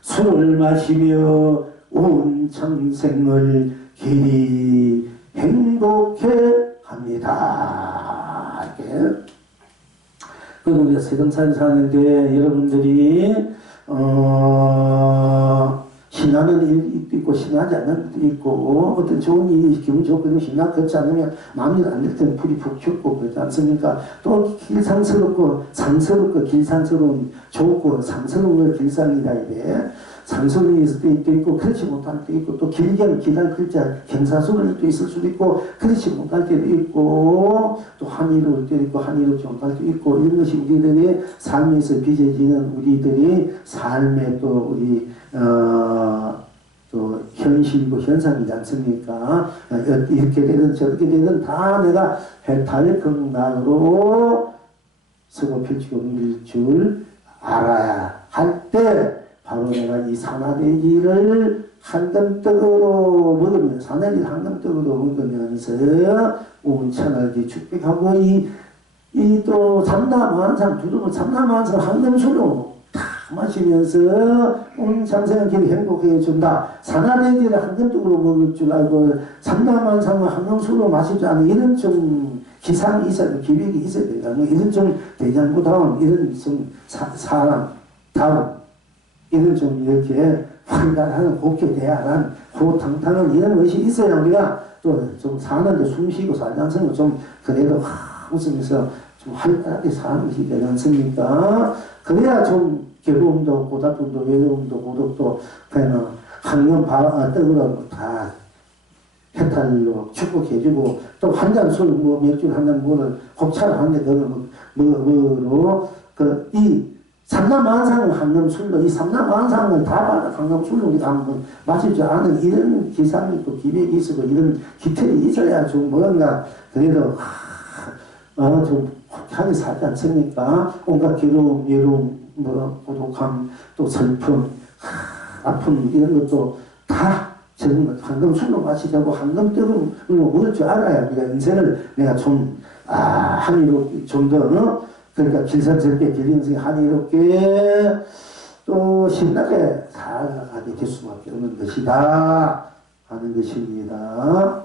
술을 마시며 온 청생을 길이 행복해 합니다. 이렇게. 그리고 우리가 세상살이 사는데 여러분들이 신나는 일도 있고 신나지 않는 일도 있고 어떤 좋은 일이 기분 좋고 신나 그렇지 않으면 마음이 안 될 때는 불이 푹 튀고 그렇지 않습니까? 또 길상스럽고 상스럽고 길상스러운 좋고 상스러운 걸 길상이라 이래 상스러운 일도 있고 그렇지 못할 때도 있고 또 길게 기다릴 글자 경사스러운 일도 있을 수도 있고 그렇지 못할 때도 있고 또 한이로울 때도 있고 한이롭지 못할 때도 있고 이런 것이 우리들의 삶에서 빚어지는 우리들이 삶의 또 우리 또 현실이고 현상이지 않습니까? 이렇게 되든 저렇게 되든 다 내가 해탈 극락으로 서고 펼치고 누릴 줄 알아야 할 때 바로 내가 이 산하대기를 한금떡으로 먹으면서 산나리 한금떡으로 먹으면서 온천하게 축백하고 이 또 삼라만상 두릅을 삼라만상 한금술로 다 마시면서 온 장생을 행복해 준다. 산나리를 한금떡으로 먹을 줄 알고 삼라만상을 한금술로 마실 줄 아는 이런 좀 기상이 있어야 기획이 있어야 돼요. 뭐 이런 좀 대장부다운 이런 좀 사람 다운 이런 좀 이렇게 활발한 곱게 대하는 호탕탕한 이런 것이 있어야 우리가 또 좀 사는데 숨쉬고 살지 않습니까? 좀 그래도 웃으면서 좀 활발하게 사는 것이 되지 않습니까? 그래야 좀 괴로움도 고달픔도 외로움도 고독도 그냥 한번 떡으로 다 해탈로 축복해주고 또 한 잔 술 뭐 맥주 한 잔 뭐를 곱차를 한대 그걸 뭐로 이 삼라만상을 한금술로 이 삼라만상을 다 받아 한금술로 우리가 한번 마실 줄 아는 이런 기상이 또 기획이 있고 이런 기틀이 있어야 좀 뭔가 그래도 좀 하게 살지 않습니까? 온갖 괴로움, 외로움, 뭐 고독함, 또 슬픔, 아픔 이런 것도 다 저는 한금술로 마시자고 한금떡으로 먹을 줄 알아야 우리가 인생을 내가 좀 한이롭게 좀더 그러니까 길선절게 길인생이 한이롭게 또 신나게 살아가게 될 수밖에 없는 것이다 하는 것입니다.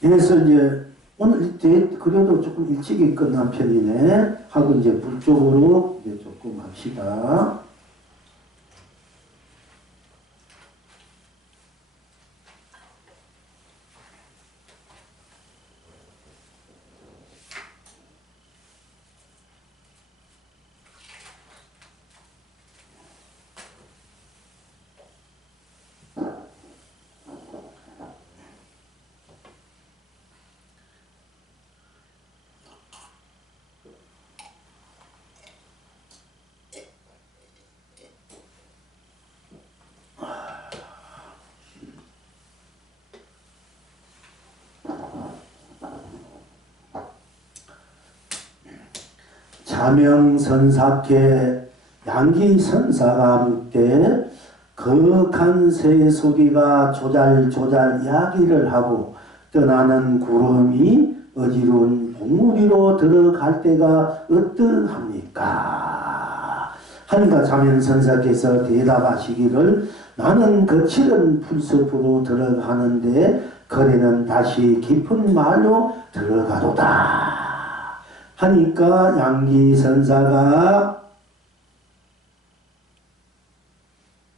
그래서 이제 오늘 그래도 조금 일찍이 끝난 편이네 하고 이제 물 쪽으로 이제 조금 합시다. 자명선사께 양기선사가 묻되 거룩한 새소리가 조잘조잘 이야기를 하고 떠나는 구름이 어지러운 봉우리로 들어갈 때가 어떠합니까? 하니까 자명선사께서 대답하시기를 나는 거칠은 풀숲으로 들어가는데 거리는 다시 깊은 말로 들어가도다. 하니까 양기선사가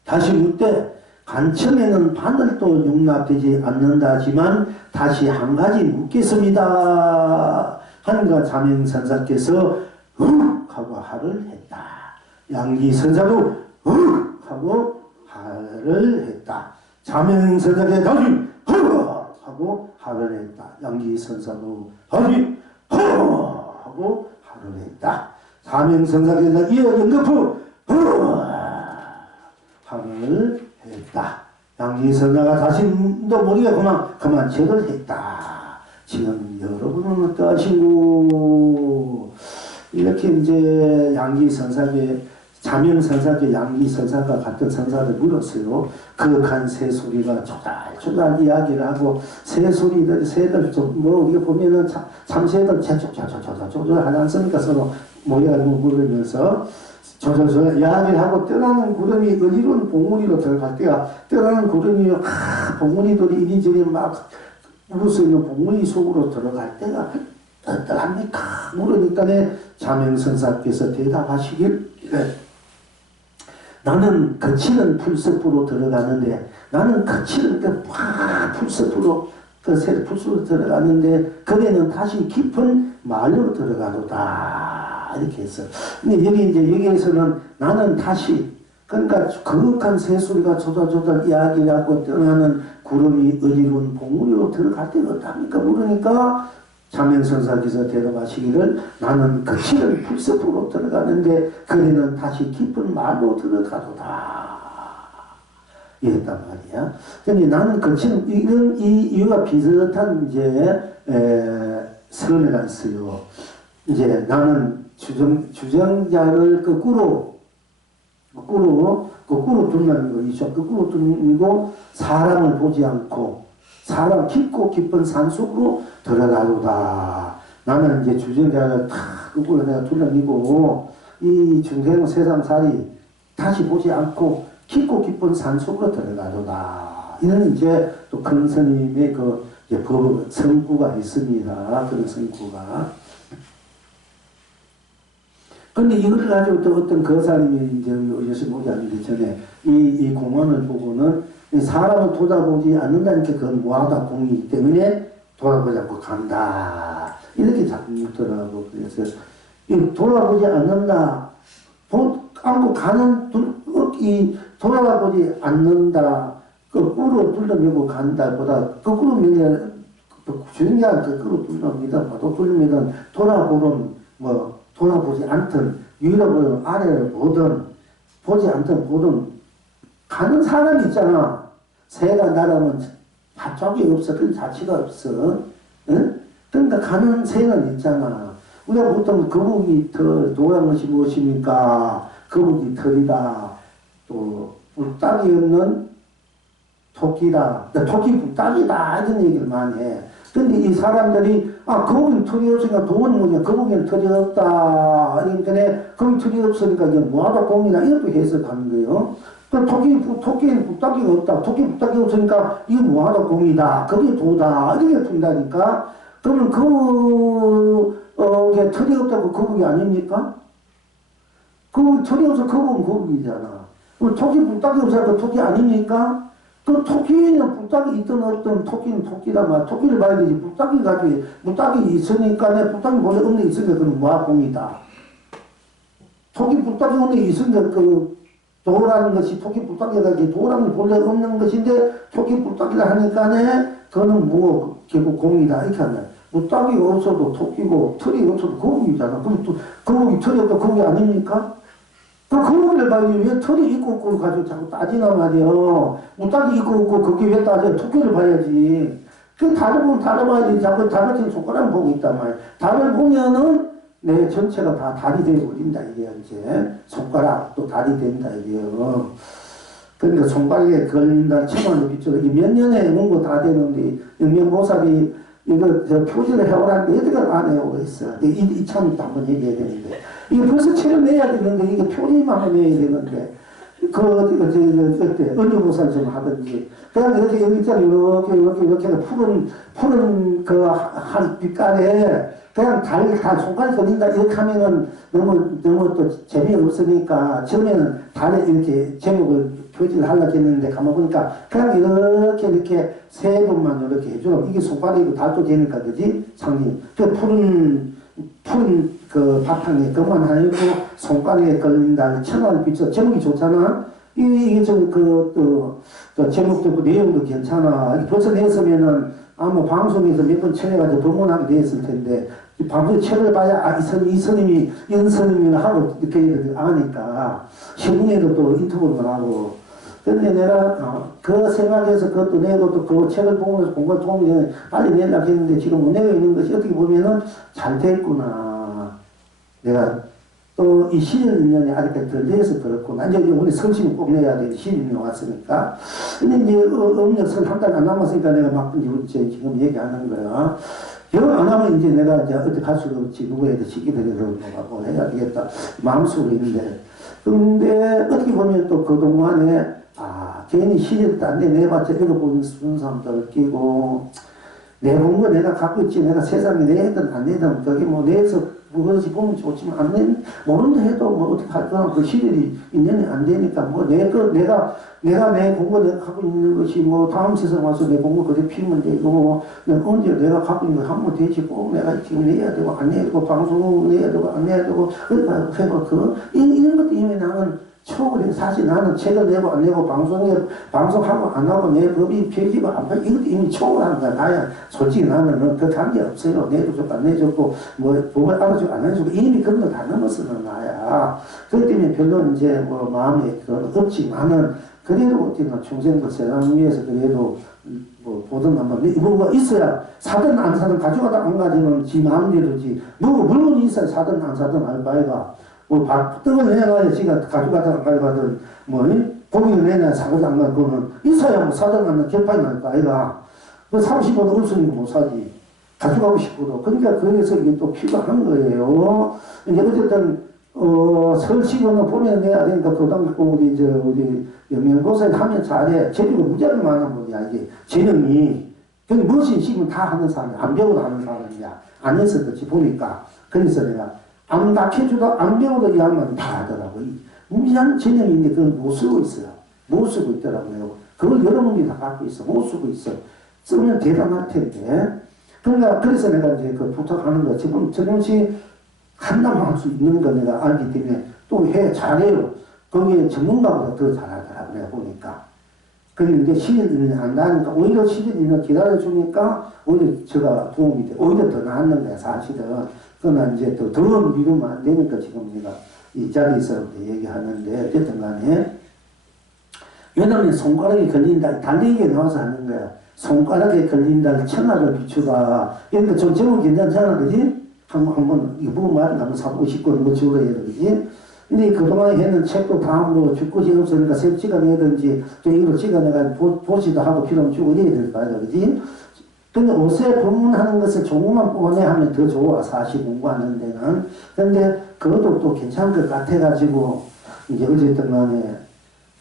다시 묻되 간청에는 바늘도 용납되지 않는다지만 다시 한 가지 묻겠습니다. 하니까 자명선사께서 하고 하를 했다. 양기선사도 하고 하를 했다. 자명선사께서 다시 하고 하를 했다. 양기선사도 다시 하고 하를 했다. 자명선사께서 이어 연거푸 하를 했다. 양기선사가 자신도 모르게 그만 책을 했다. 지금 여러분은 어떠하신고? 이렇게 이제 양기선사께 자명선사께 양기선사가 같은 선사를 물었어요. 거룩한 새소리가 조달조달 이야기를 하고 새소리들 새들 뭐 우리가 보면은 참새들 조조조조조조 하지 않습니까? 서로 모여가지고 물으면서 조조조 이야기를 하고 떠나는 구름이 어지러운 봉우리로 들어갈 때가 떠나는 구름이 봉우리들이 이리저리 막 울수 있는 봉우리 속으로 들어갈 때가 어떠합니까? 물으니까 자명선사께서 대답하시길 나는 거칠은 풀숲으로 들어가는데 나는 거칠은 풀숲으로 풀숲으로 들어가는데 거기는 다시 깊은 말로 들어가도다 이렇게 했어. 근데 여기에서는 나는 다시 그러니까 거룩한 새소리가 조달조달 이야기하고 떠나는 구름이 어지러운 봉우리로 들어갈 때가 어떡합니까? 물으니까 자명선사께서 대답하시기를 나는 거칠은 풀숲으로 들어가는데 거기는 다시 깊은 말로 들어가도다. 이랬단 말이야. 근데 나는 그처럼 이런 이유가 비슷한 선회가 있어요. 이제 나는 주정자를 거꾸로 둘러미고 있죠. 거꾸로 둘러미고 사람을 보지 않고 사람 깊은 산속으로 들어가도다. 나는 이제 주정자를 탁 거꾸로 내가 둘러미고 이 중생 세상살이 다시 보지 않고 깊은 산속으로 들어가도다. 이런 이제 또 큰 스님의 그 성구가 있습니다. 그런 성구가. 근데 이걸 가지고 또 어떤 거사님이 이제 요즘 오지 않기 전에 이 공안을 보고는 사람을 돌아보지 않는다니까 그건 무하다 공이기 때문에 돌아보지 않고 간다. 이렇게 자꾸 묻더라고. 그래서 돌아보지 않는다. 않고 가는 돌아보지 않는다. 거꾸로 둘러매고 간다 보다 거꾸로 매면 주인장 거꾸로 둘러매다 봐도 둘러매든 돌아보지 않든 위로 보든 아래를 보든 보지 않든 보든 가는 사람이 있잖아. 새가 날아오면 자쪽이 없어. 그 자체가 없어. 응? 그러니까 가는 새는 있잖아. 우리가 보통 거북이 털 노란 것이 무엇입니까? 거북이 털이다. 또 뿔딱이 없는 토끼다. 토끼 뿔딱이다. 이런 얘기를 많이 해. 근데 이 사람들이 거북이 털이 없으니까 돈이 뭐냐. 거북이는 털이 없다. 그러니까 거북이 털이 없으니까 이게 뭐하다 공이다. 이렇게 해석하는 거예요. 그 토끼는 뿔딱이가 없다. 토끼 뿔딱이 없으니까 이게 뭐하다 공이다. 그게 도다. 이렇게 푼다니까. 그러면 털이 없다고 거북이 아닙니까? 털이 없어 거북은 거북이잖아. 그럼 토끼 뿔딱이 없으니까 토끼 아닙니까? 그 토끼는 뿔딱이 있든 없든 토끼는 토끼다 말. 토끼를 봐야 되지. 뿔딱이 가지고 뿔딱이 있으니까 내 뿔딱이 본래 없는 데 있으니까 그건 무화공이다. 토끼 뿔딱이 없는 데 있으니까 도라는 것이 토끼 뿔딱이가 도라는 본래 없는 것인데 토끼 뿔딱이라 하니까 그거는 결국 공이다. 이렇게 하면 뿔딱이가 없어도 토끼고 털이 없어도 거북이잖아. 그럼 또 거북이 털이 없다 거북이 아닙니까? 그 거북이를 봐야지 왜 털이 있고 없고 가지고 자꾸 따지나 말이야. 뿔딱이 있고 없고 그게 왜 따져? 토끼를 봐야지. 그 달을 보면 달을 봐야지. 자꾸 달 같은 손가락을 보고 있단 말이야. 달을 보면은 내 전체가 다 달이 되어버린다, 이게, 이제. 손가락도 달이 된다, 이게요. 그러니까 손가락에 걸린다, 천만을 비춰서, 몇 년에 문고 다 되는데, 영명보살이 이거, 표지를 해오라는데, 어떻게 안 해오고 있어. 이 참도 한번 얘기해야 되는데. 이게 벌써 책을 내야 되는데, 이게 표지만 내야 되는데, 언유보살 좀 하든지. 그냥 이렇게 여기 있잖아, 이렇게 푸른 한 빛깔에, 그냥 달 손가락 걸린다 이렇게 하면은 너무 또 재미없으니까 처음에는 달에 이렇게 제목을 표지를 하려고 했는데 가만 보니까 그냥 이렇게 세 번만 이렇게 해줘. 이게 손가락이고 달도 되니까 그지? 상징. 그 푸른 그 바탕에 그만 하고 손가락에 걸린다. 천안을 비춰. 제목이 좋잖아. 이게 좀 제목도 그 내용도 괜찮아. 벌써 냈으면은 아마 방송에서 몇 번 쳐내가지고 법문하게 됐을 텐데, 방송에 책을 봐야, 이 스님이, 이런 스님이나 하고, 이렇게 아니까, 신문에도 또 인터뷰를 하고. 근데 내가, 그 생각해서 그것도 내고 또 그 책을 보면서 공부 도움이 빨리 내려고 했는데, 지금 못 내고 있는 것이 어떻게 보면은 잘 됐구나. 내가 또 이 11년에 아직까지 덜 돼서 그렇구나. 이제 우리 설심을 꼭 내야 돼. 11년 왔으니까. 근데 이제 음력설 한 달 안 남았으니까 내가 막 이제 지금 얘기하는 거야. 이거 안 하면 이제 내가 이제 어떻게 할 수가 없지. 누구에도 시키더라도 뭐 해야 되겠다. 마음속으로 있는데. 근데 어떻게 보면 또 그동안에 괜히 시절도 안 돼. 내봤자 읽어보는 사람들 끼고 내 공부 내가 갖고 있지. 내가 세상에 내든 안 내든 그게 뭐 내에서 그것이 보면 좋지만 안 내, 모른다 해도 뭐 어떻게 할 거나 그 시절이 1년이 안 되니까 뭐 내가 내 공부 내가 갖고 있는 것이 뭐 다음 세상 와서 내 공부 그대 피면 되고 언제 내가 갖고 있는 거 한번 되지 꼭 내가 지금 내야 되고 안 내야 되고 방송 내야 되고 안 내야 되고 그러니까 이런 것도 이미 나는 초월해. 사실 나는 책을 내고 안 내고 방송하고 안 하고 내 법이 펴지고 안 펴지고 이것도 이미 초월한 거야. 나야 솔직히 나는 그 관계 없어요. 내도 좋고 안 내줬고 뭐 법을 알아주고 안 해주고 이미 그런 거 다 넘었으면 나야. 그렇기 때문에 별로 이제 뭐 마음에 없지만은 그래도 어쨌든 평생도 세상 위에서 그래도 뭐 보든 한번 뭐가 있어야 사든 안 사든 가져가다 안 가지면 지 마음대로지 뭐 물건이 있어야 사든 안 사든 알 바에가 뭐 떡을 내놔야 지가 가져가다 안 가져가든 뭐 고기를 내놔야 사든 안 가거는 있어야 뭐 사든 안 사든 결판이 날 거 아이가 그 30원도 없으니까 못 사지 가져가고 싶어도 그러니까 그래서 이게 또 필요한 거예요. 이제 어쨌든 서울시군은 보면 내야 되니까 고등학교 우리 영양고사에 하면 잘해. 재주가 무지하게 많은 분이야, 이게. 재능이. 그 무엇이 있으면 다 하는 사람이야. 안 배우고 하는 사람이야. 안 해서 그렇지, 보니까. 그래서 내가 안 가르쳐줘도 안 배워도 이 양반은 다 하더라고. 무지한 재능인데 그걸 못 쓰고 있어요. 못 쓰고 있더라고요. 그걸 여러분들이 다 갖고 있어. 못 쓰고 있어. 쓰면 대단할 텐데. 그러니까, 그래서 내가 이제 그 부탁하는 거. 지금 전용시 한다면 할 수 있는 거 내가 알기 때문에 또 잘해요. 거기에 전문가보다 더 잘하더라고, 내가 보니까. 그런데 시즌이 안 나니까, 오히려 시즌이 기다려주니까, 오히려 제가 도움이 돼. 오히려 더 나았는 거야, 사실은. 그러나 이제 더 미루면 안 되니까 지금 내가 이 자리에서 얘기하는데, 어쨌든 간에, 왜냐면 손가락에 걸린다, 달리기에 나와서 하는 거야. 손가락에 걸린다, 천하를 비추다. 그러니까 좀 제목 괜찮잖아, 그지? 한번 이거 보고 말은 한번 사보고 싶고 이거 지우려 해야 되지. 근데 그동안 했는 책도 다 뭐 줄 곳이 없으니까 새 찍어내든지 또 이걸 찍어내가 보지도 하고 필요하면 주고 이래야 될 거 아니야, 그지? 근데 옷에 법문하는 것을 조금만 뽑아내 하면 더 좋아, 사실 공부하는 데는. 근데 그것도 또 괜찮은 것 같아가지고 이제 어쨌든 간에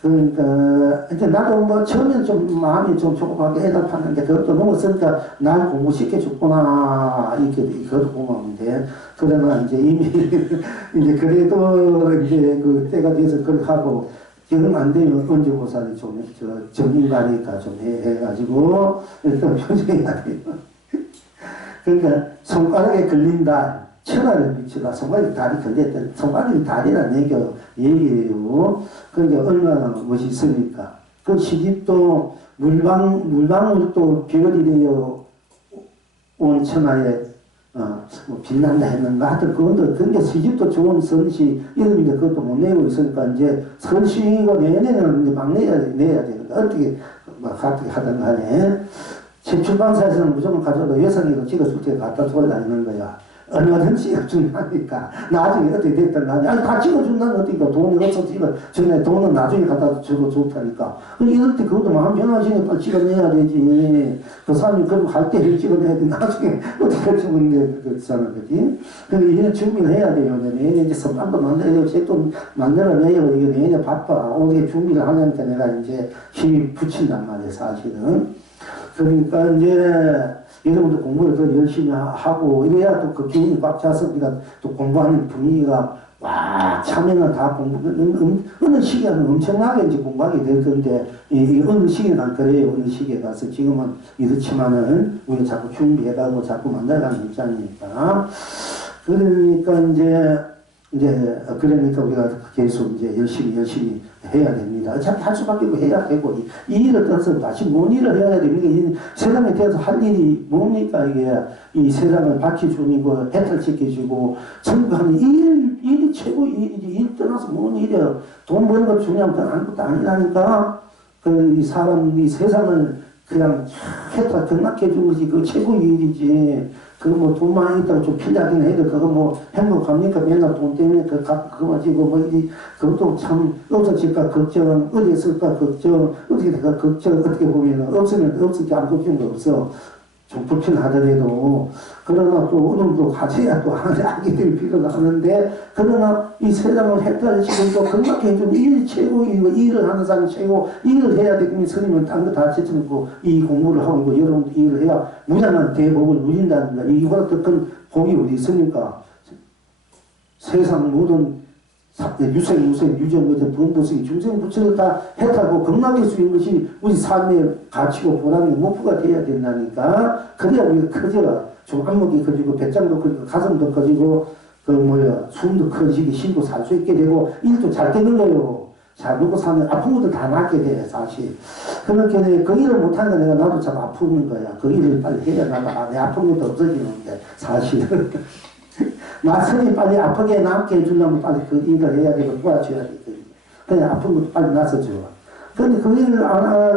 그러니까 이제 나도 뭐 처음엔 좀 마음이 좀 조급하게 애답하는데 그것도 넘었으니까 날 공부시켜줬구나 이렇게 그것도 고마운데 그러나 이제 이미 이제 그래도 이제 그 때가 돼서 그렇게 하고 지금 안 되면 언제고사를 좀 전문가니까 좀 해가지고 일단 표정해야 돼요. 그러니까 손가락에 걸린다. 천하를 비추다. 손가락이 다리 걸렸던 손가락이 다리라는 얘기예요. 그러니까 얼마나 멋있습니까? 그 시집도 물방울 또 별이 되어 온 천하에 뭐 빛난다 했는가 하여튼 그건도 그게 시집도 좋은 선시 이름인데 그것도 못 내고 있으니까 이제 선시이고 내년에는 이제 막 내야 되니까 어떻게 하든 간에 제출방사에서는 무조건 가져도 여성이고 찍어줄 때 갖다 돌아다니는 거야. 얼마든지 중요하니까 나중에 어떻게 됐든 간에 아니 다 찍어준다는 어떻게 돈이 없어 찍어주네 돈은 나중에 갖다 주고 좋다니까 이럴 때 그것도 마음 변하시니까 찍어내야 되지 그 사람이 그럼 할 때 찍어내야 돼 나중에 어떻게 찍어내야 되잖아 그지 그래서 이런 준비를 해야 돼요 내년에 이제 선반도 만들어야 책도 만들어내요 이게 내년에 바빠 오게 준비를 하려니까 내가 이제 힘이 붙인단 말이에요 사실은 그러니까 이제 여러분들 공부를 더 열심히 하고 이래야 또 그 기운이 꽉 차서 우리가 또 공부하는 분위기가 와 참여는 다 공부 어느 시기에는 엄청나게 이제 공부하게 될 건데 이 어느 시기는 안 그래요 어느 시기에 가서 지금은 이렇지만은 우리가 자꾸 준비해가고 자꾸 만들어가는 입장이니까 그러니까 이제 그러니까 우리가 계속 이제 열심히 해야 됩니다. 어차피 할 수밖에 없고 해야 되고 이 일을 떠나서 다시 뭔 일을 해야 됩니까? 이 세상에 대해서 할 일이 뭡니까 이게 이 세상을 밝혀주고 해탈시켜주고 전부하는 일이 최고 일이지 일 떠나서 뭔 일이야 돈 버는 것 중요한 건 아무것도 아니라니까 그 이 사람 이 세상을 그냥 해탈 경락해주는 것이 그 최고 일이지 그거 뭐 돈 많이 있다고 좀 필요하긴 해도 그거 뭐 행복합니까? 맨날 돈 때문에 그거 가지고 뭐 그것도 참 없어질까 걱정, 어디에 쓸까 걱정, 어떻게 될까 걱정, 어떻게 보면 없으면 없을지 안 걱정도 없어. 좀 불편하더라도 그러나 또 어느 정도 가져야 또 하게 될 필요가 하는데 그러나 이 세상을 헷갈리시고 또 건강해 준 일이 최고이고 일을 하는 사람이 최고 일을 해야 되겠니 스님은 딴 거 다 제쳐놓고 이 공부를 하고 있고 여러분도 일을 해야 무장한 대복을 누린다는 거야 이거보다 더 큰 복이 어디 있습니까 세상 모든 유생, 유정, 범도승이 중생, 부처를 다 해탈하고 건강할 수 있는 것이 우리 삶의 가치고 보람의 목표가 되어야 된다니까. 그래야 우리가 커져라. 좀 안목이 커지고, 배짱도 커지고, 가슴도 커지고, 숨도 커지고, 쉬고 살 수 있게 되고, 일도 잘 되는 거요. 잘 먹고 사면 아픈 것도 다 낫게 돼, 사실. 그렇게 그 일을 못하는 거 내가 나도 참 아픈 거야. 그 일을 빨리 해야 나도 내 아픈 것도 없어지는데, 사실. 나선이 빨리 아프게 낫게 해주려면 빨리 그 일을 해야 되고 도와줘야 되거든요. 그냥 아픈 것도 빨리 나서줘. 근데 그 일을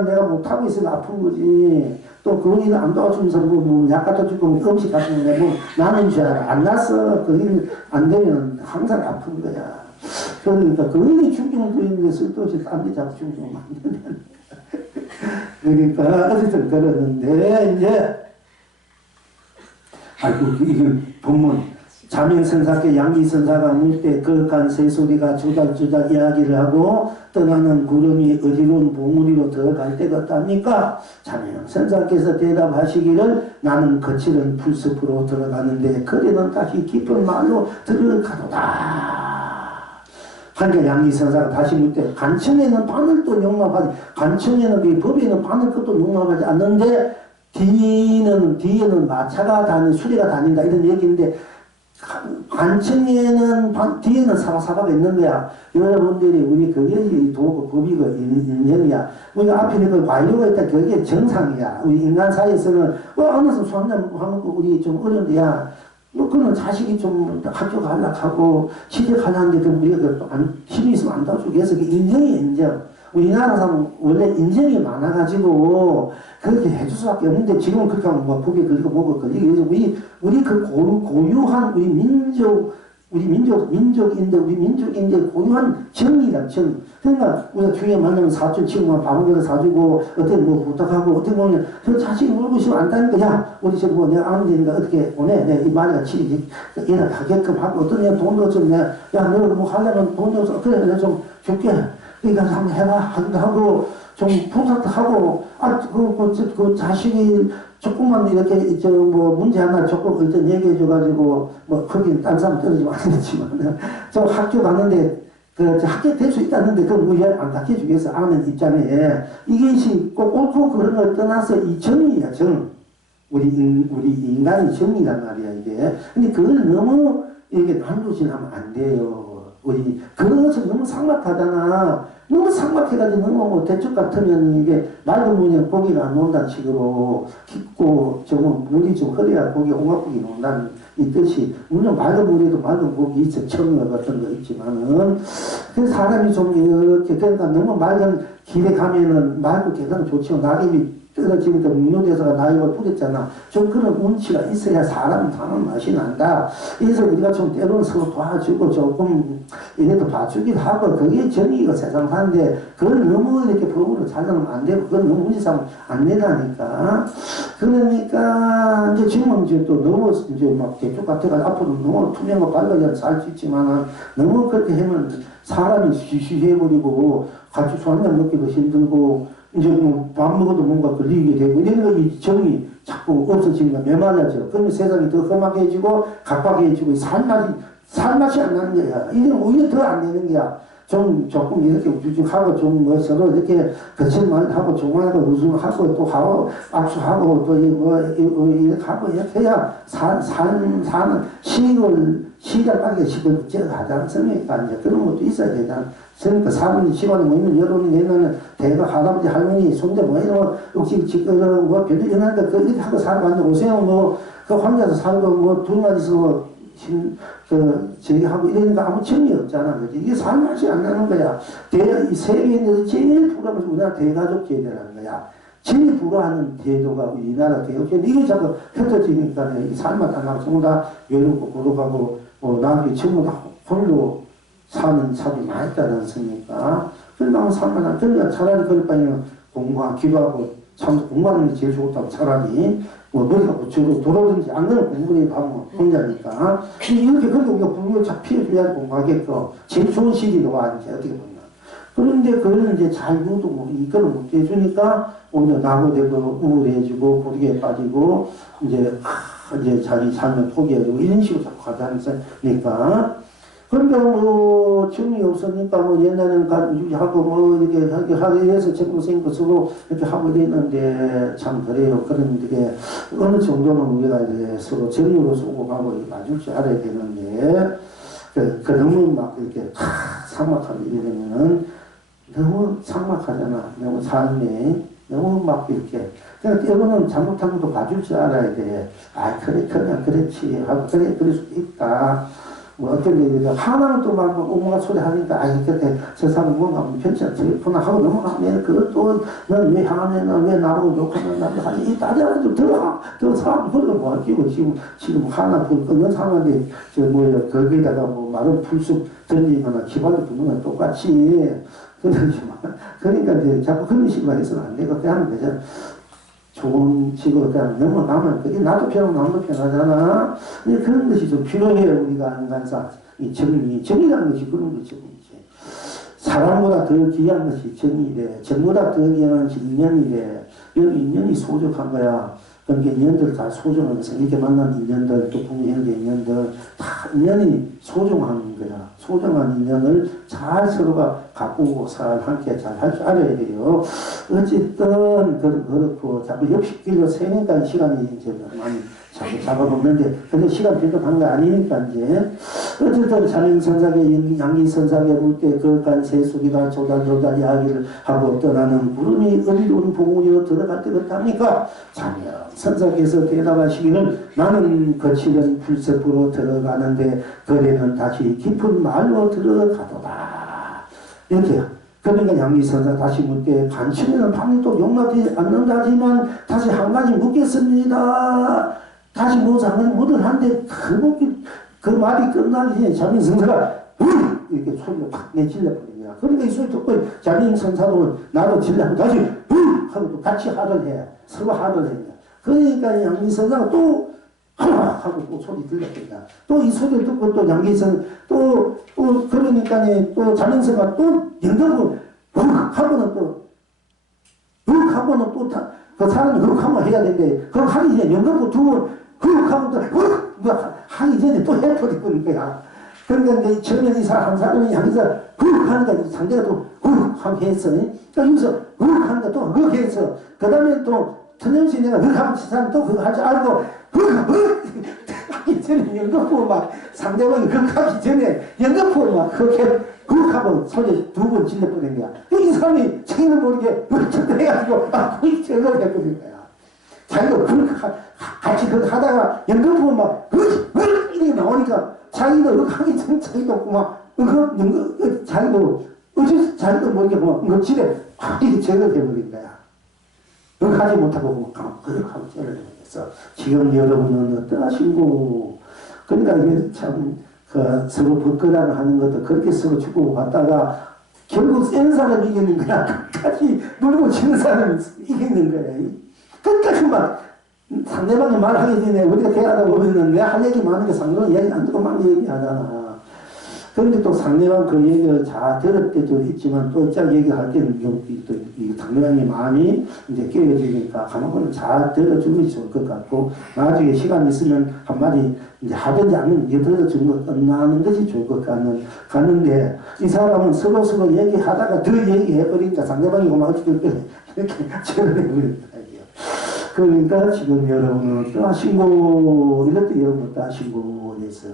내가 못하고 있으면 아픈 거지. 또 그 일을 안 도와주면서 약 갖다 주고 음식 갖다 주면 뭐 나는 줄 알아. 안 났어. 그 일 안 되면 항상 아픈 거야. 그러니까 그 일이 충동도 있는데 쓸데없이 딴 데 자꾸 충동 만드는. 그러니까 어쨌든 그러는데 이제 아이고 이거 본문 자명선사께 양기선사가 물 때 거룩한 새소리가 조잘조잘 이야기를 하고 떠나는 구름이 어지러운 봉우리로 들어갈 때가 없답니까? 자명선사께서 대답하시기를 나는 거칠은 풀숲으로 들어가는데 거리는 다시 깊은 말로 들어가도다. 그러니까 양기선사가 다시 묻되 간청에는 바늘도 용납하지 간청에는 이 법에는 바늘 것도 용납하지 않는데 뒤에는 마차가 수레가 다닌다 이런 얘기인데 간청에는 뒤에는 사바사바가 있는 거야. 여러분들이 우리 그게 도구 법이고 인정이야. 우리가 앞에 그 관료가 있다 그게 정상이야. 우리 인간 사이에서는 어느 선 수학년 하는 거 우리 좀 어려운데 야 그는 자식이 좀 학교 가려고 취직하려는데 그 우리가 또 힘이 있으면 안 도와주고 해서 인정이 인정. 우리나라 사람은 원래 인정이 많아가지고 그렇게 해줄 수밖에 없는데 지금은 그렇게 하면 뭐 북에 걸리고 뭐가 걸리고 그래서 우리 그 고유한 우리 민족인데 우리 민족인데 고유한 정이란 정. 그러니까 우리가 중에 만나면 사촌 친구만 밥을 그래 사주고 어떻게 뭐 부탁하고 어떻게 보면 저 자식이 울고 싶으면 안 다니까 야 우리 저 뭐 내가 아는 데니까 어떻게 보내 내가 이 말이가 치리지 얘가 가게끔 하고 어떤 애 돈도 좀 내가 야너 뭐 하려면 돈도 없어 그래 내가 좀 줄게 그러니까 한번 해봐 하고 좀 부탁도 하고 그 자식이 조금만 이렇게 뭐 문제 하나 조금 어떤 얘기해줘가지고 뭐 거기 딴 사람 떨어지면 안 되지만 저 학교 갔는데 그 학교 될 수 있다는데 그건 우리 안 가르쳐주겠어 아는 입장에 이것이 꼭 옳고 그런 걸 떠나서 이 정이야 정 우리 인간이 정이란 말이야 이게 근데 그걸 너무 이렇게 난도질하면 안 돼요. 우리 그것은 너무 삭막하잖아. 너무 삭막해가지고 너무 뭐 대충 같으면 이게 맑은 물에 고기가 안 논다는 식으로 깊고 조금 물이 좀 흐려야 고기 홍합고기 논다는 이 뜻이 물론 맑은 물에도 맑은 고기 있어 청어 같은 거 있지만은 그 사람이 좀 이렇게 그러니까 너무 맑은 길에 가면은 맑고 계단은 좋지만 낙엽이 떨어지니까 문효대사가 나이를 뿌렸잖아. 좀 그런 운치가 있어야 사람 사는 맛이 난다. 그래서 우리가 좀 때로는 서로 도와주고 조금 이래도 봐주기도 하고 그게 정의가 세상 사는데 그걸 너무 이렇게 법으로 잘하면 안 되고 그건 너무 문제삼 안 되다니까. 그러니까 이제 지금은 이제 또 너무 이제 막 대쪽 같아가지고 앞으로 너무 투명하고 밝아져서 살 수 있지만은 너무 그렇게 하면 사람이 쉬쉬해버리고 같이 술 한잔 먹기도 힘들고 이제 뭐 밥 먹어도 뭔가 걸리게 되고 이런 거 이 정이 자꾸 없어지니까 메말라져. 그러면 세상이 더 험하게해지고 각박해지고 살맛이 안 나는 거야. 이건 오히려 더 안 되는 거야. 조금 이렇게 우죽하고 좀 뭐 서로 이렇게 거친 말 하고 조만하고 웃음하고 또 하고 악수하고 또 이렇게 하고 이렇게 해야 사는 시작하기가 시골 하지 않습니까? 이제 그런 것도 있어야 되잖아. 그러니까 사람이 시간에 모이면 여론이 내면은 대가 할아버지 할머니 손대 모이면 혹시 지금 뭐 별일 일어나니까 그 이렇게 하고 살고 오세요 뭐그 혼자서 살고 뭐 둘만이서 저기 하고 이러니까 아무 정이 없잖아. 그지? 이게 살맛이 안 나는 거야. 이 세계에서 제일 부러운 것이 우리나라 대가족 제도라는 거야. 제일 부러워하는 제도가 우리나라 대가족. 이게 자꾸 흩어지니까 이게 살맛 안 나고 전부 다 외롭고 고독하고 나중에 전부 다 홀로 사는 사람이 많이 있지 않습니까? 그러면 살만 안 그러니까 차라리 그럴 바에는 공부하고 기도하고 참 공부하는 게 제일 좋다고 차라리 뭐 머리가 고치고 돌아오든지 안 그러면 공부를 하면 혼자니까 이렇게 그렇게 우리가 불교를 잘 피워줘야 공부하겠고 제일 좋은 시기로 와 이제 어떻게 보면 그런데 그거는 이제 잘 이끌어 못 해주니까 오히려 낙오되고 우울해지고 고독에 빠지고 이제 자기 삶을 포기해주고 이런 식으로 자꾸 가지 않습니까? 그러니까 뭐 정이 없으니까 뭐 옛날에는 하고 뭐 이렇게 하기 위해서 정부생도 쓰고 이렇게 하고 이랬는데 참 그래요. 그런데 어느 정도는 우리가 이제 서로 정으로 쓰고 가고 봐줄 줄 알아야 되는데 너무 막 이렇게 삭막하게 이러면은 너무 삭막하잖아. 너무 삶이 너무 막 이렇게 그러니까 때로는 잘못한 것도 봐줄 줄 알아야 돼. 아 그래 그냥 그렇지 하고 그래 그럴 수도 있다. 뭐 어떤 게 하나는 또 막 온갖 소리 하니까 그때 저 사람 뭔가 편치 않구나 하고 넘어가면 그것도 넌 왜 하냐는 왜 나보고 욕하는 나도 하니 이 따져가지고 더 사람 그래도 뭐 끼고 지금 하나 불 끄는 상황인데 저 뭐야 거기다가 뭐 마른 풀숲 던지거나 기발로 붙는 건 똑같이 그러니까 이제 자꾸 그런 식으로 해서는 안 되고 그냥 그냥 좋은 식으로 그냥 넘어가면 그게 나도 편하고 남도 편하잖아. 근데 그런 것이 좀 필요해요. 우리가 인간사 이 정의라는 것이 그런 거죠. 사람보다 더 귀한 것이 정의래. 정보다 더 귀한 것이 인연이래. 여기 인연이 소중한 거야. 그러니까 인연들 다 소중한 거야. 이렇게 만난 인연들, 또 부모형제 인연들 다 인연이 소중한 거야. 소중한 인연을 잘 서로가 가꾸고 함께 잘 할 줄 알아야 돼요. 어쨌든 그렇고 자꾸 역식길로 세니까 시간이 이제 많이 자꾸 잡아먹는데 근데 시간 필요한 거 아니니까 이제 어쨌든 자명선사계 양기선사계 물때 그간 세수기가 조달조달 이야기를 하고 떠나는 구름이 어디로 봉우리로 들어갈 때 그렇답니까? 자명선사께서 대답하시기를 나는 거칠은 풀세포로 들어가는데 거래는 다시 깊은 말로 들어가도다 이렇게요. 그러니까 양기선사 다시 묻되 간치는 밤도 용납하지 않는다지만 다시 한 가지 묻겠습니다. 다시 묻을 한데 그 말이 끝나기 전에 자민선사가 이렇게 소리를 팍 내질러버린 거야. 그러니까 이 소리 듣고 자민선사도 나도 질려고 다시 하고 또 같이 하를 해. 서로 하를 해. 그러니까 양기선사가 또 하고 또 소리 들렸거든. 또 이 소리를 듣고 또 양기선 또 그러니까 또 자민선사가 또 연극을 하고는 또 하고는 또 그 사람이 하면 해야 되는데 그거 하기 전에 연극을 두고 하면 또 하기 전에 또 해버리는 거야. 그러니까 이제 처음에 한 사람이 양기서 하니까 상대가 또 하게 했어. 또 여기서 하니까 또 그렇게 했어. 그 다음에 또 천연시 내가 하면 사람 또 그거 하지 않고 하기 전에 연극을 막 상대방이 하기 전에 연극을 막 그렇게 하고 소리 두 번 질러버린 거야. 이 사람이 책임을 모르게 해가지고 거의 저걸 해버린 거야. 자기도 같이 그거 하다가 연극을 막 이렇게 나오니까 자기도 하기 전 자기도 막 자기도 자기도 모르게 막 집에 이렇게 저걸 해버린 거야. 하지 못하고 그렇게 하고 째려버렸어. 지금 여러분은 어떠하신고? 그러니까 이게 참 서로 벗거라를 하는 것도 그렇게 서로 주고 받다가 결국 센 사람이 이기는 거야. 끝까지 놀고 치는 사람이 이기는 거야. 끝까지 막 상대방이 말하기 전에 우리가 대하다 보면은 내 할 얘기 많은 게 상대방 얘기 안 듣고 막 얘기하잖아. 그런데 또 상대방 그 얘기를 잘 들을 때도 있지만 또 짝 얘기할 때는 또 상대방의 마음이 이제 깨어지니까 가만히 잘 들어주면 좋을 것 같고 나중에 시간 있으면 한마디 이제 하든지 아니면 이제 들어주는 거 끝나는 것이 좋을 것 같는데 이 사람은 서로 얘기하다가 더 얘기해버리니까 상대방이 그만 어찌될 거야. 이렇게 저러해버린다. 그러니까 지금 여러분은 어떠하신고 이럴 때 여러분 어떠하신고 그래서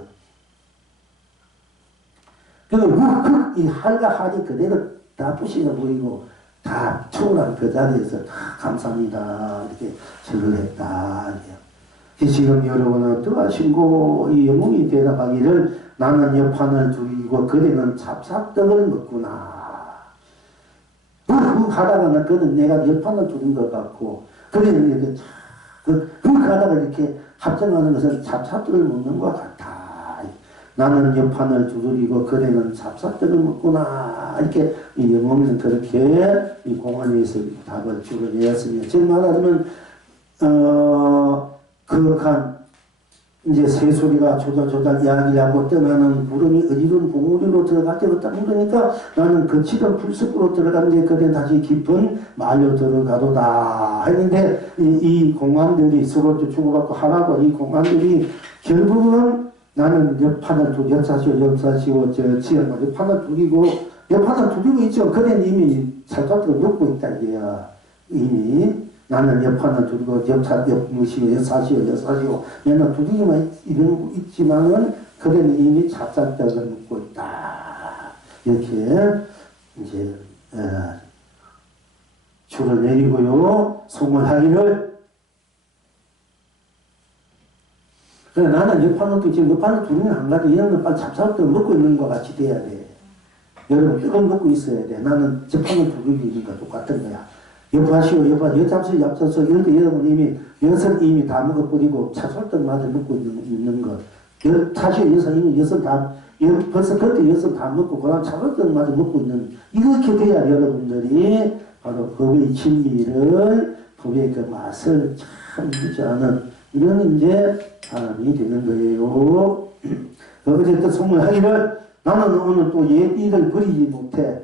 이 할과 하지 그대로 다 부시어 보이고 다 초월한 그 자리에서 다 감사합니다 이렇게 절을 했다. 지금 여러분은 어떠하신고 이 영웅이 대답하기를 나는 옆판을 죽이고 그대는 찹쌀떡을 먹구나. 하다가는 그는 내가 옆판을 죽인 것 같고 그대는 이렇게 하다가 이렇게 합정하는 것은 찹쌀떡을 먹는 것 같아. 나는 옆판을 두드리고 그대는 찹쌀떡을 먹구나. 이렇게 이 영웅은 그렇게 이 공안에서 답을 주어내었으며 즉 말하자면 그한 이제 새소리가 조잘조잘 이야기하고 떠나는 구름이 어디론 봉우리로 들어갈 때부터 그러니까 나는 거칠은 풀숲으로 들어가는데 그대 다시 깊은 말로 들어가도다 했는데 이 공안들이 서로 주고받고 하라고 이 공안들이 결국은 나는 옆판을 옆사시고 저 지역만 옆판을 두기고 옆판을 두기고 있죠. 그대는 이미 살갑게 먹고 있다 이게야. 이미 나는 옆판을 두고 옆무시고 옆사시고 맨날 두기만 있지만은 그대는 이미 찹쌀떡을 먹고 있다. 이렇게 이제 줄을 내리고요. 송을 하기를 그래 나는 옆판도 지금 옆판을 두르면 한 가지 이런 거 빨리 잡사도 먹고 있는 것 같이 돼야 돼. 여러분 뼈를 먹고 있어야 돼. 나는 옆판을 두르기 있는 거 똑같은 거야. 옆하시오 옆하 여잡수 얍서서 이런 거 여러분 이미 다 먹어버리고 차솔떡마저 먹고 있는 거. 타시오 여섯 이미 벌써 그때 여섯 다 먹고 그다음 차솔떡마저 먹고 있는 이렇게 돼야 여러분들이 바로 법의 진리를 법의 그 맛을 참 유지하는 이런 이제 사람이 되는 거예요. 어쨌든 소문하기를 나는 오늘 또 옛일을 버리지 못해.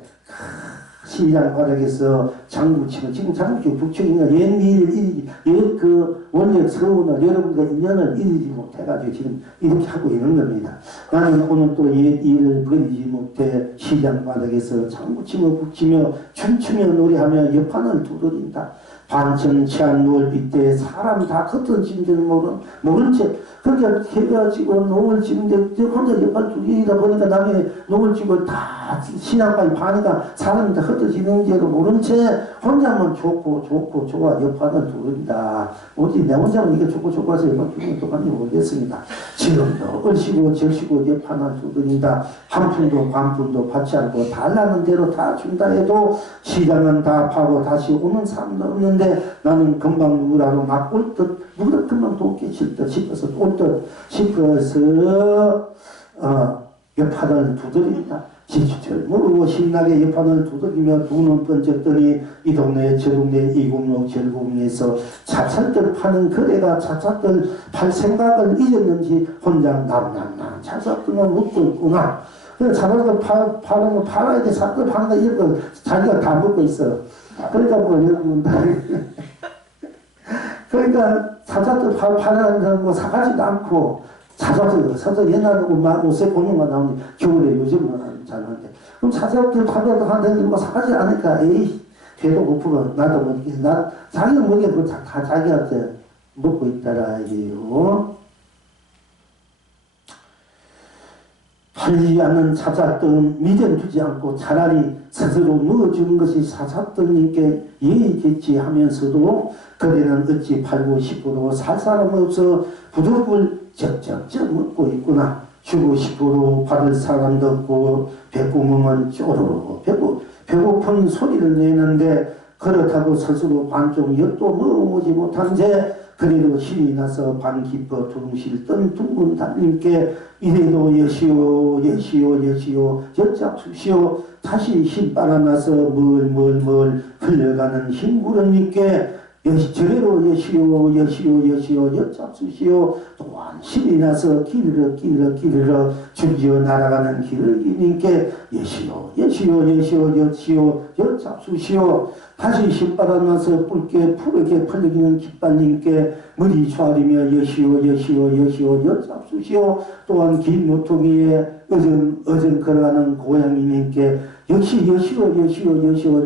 시장 바닥에서 장구치고 지금 장구치고 북쪽인가 옛그 원래 서운을 여러분과 인연을 잃지 못해가지고 지금 이렇게 하고 있는 겁니다. 나는 오늘 또 옛일을 버리지 못해 시장 바닥에서 장구치며 북치며 춤추며 노래하며 옆판을 두드린다. 반천치한 노을빛 때 사람 다 흩어진 줄 모른 채 그러니까 해가 지고 노을 지는데 혼자 옆판 두드리다 보니까 나중에 노을 지고 다 신앙까지 파니까 사람이 다 흩어지는 줄을 모른 채 혼자만 좋고 좋아 옆판을 두드린다. 어디 내 혼자만 이게 좋고 해서 옆판 두드리면 똑같이 모르겠습니다. 지금도 얼씨고 절씨고 옆판을 두드린다. 한 푼도 반푼도 받지 않고 달라는 대로 다 준다 해도 시장은 다 파고 다시 오는 사람도 없는데 나는 금방 누구라도 막 올 듯 누구라 금방 돕게 칠듯 싶어서 올 듯 싶어서 옆판을 두드린다. 지치철 신나게 옆판을 두드리며 두 눈 번쩍더니 이 동네 저 동네 이 공로 저 공로에서 차차들 파는 거래가 차차들 팔 생각을 잊었는지 혼자 남남남 차차들만 묻고 있구나. 그래서 차차들 파는 거 팔아야 돼. 차차들 파는 거 이런 거 자기가 다 먹고 있어. 그러니까 뭐 여러분들 그러니까 차차들 파는 거 사가지도 않고 차차들 옛날에 옷에 보는 거 나오니 겨울에 요즘은 잘 하는데 그럼 차차들 파는 거 하는데 사가지 않으니까 에이 걔도 못 풀어 나도 못 이기지 나 자기가 먹게 다 자기한테 먹고 있다라 이게요. 팔리지 않는 차차떡은 미련 두지 않고 차라리 스스로 넣어주는 것이 차차떡님께 예의겠지 하면서도 그대는 어찌 팔고 싶어도 살 사람 없어 부득불 적적적 먹고 있구나. 주고 싶어도 받을 사람도 없고 배고픔은 쪼르르 배고픈 소리를 내는데 그렇다고 스스로 반쪽 엿도 먹어보지 못한 채 그래도 힘이 나서 반 깊어 두둥실 뜬 둥근 달님께 이래도 여시오 엿잡수시오 다시 힘 빨아나서 멀 흘러가는 흰구름님께 저래로 여시오 엿잡수시오 또한 힘이 나서 기르러 줄지어 날아가는 기르기님께 여시오 엿잡수시오 다시 힘 빨아나서 푸르게 풀리기는 깃발님께 머리 좌리며 여시오 엿잡수시오 또한 긴 모퉁이에 어정 걸어가는 고양이님께 역시 여시오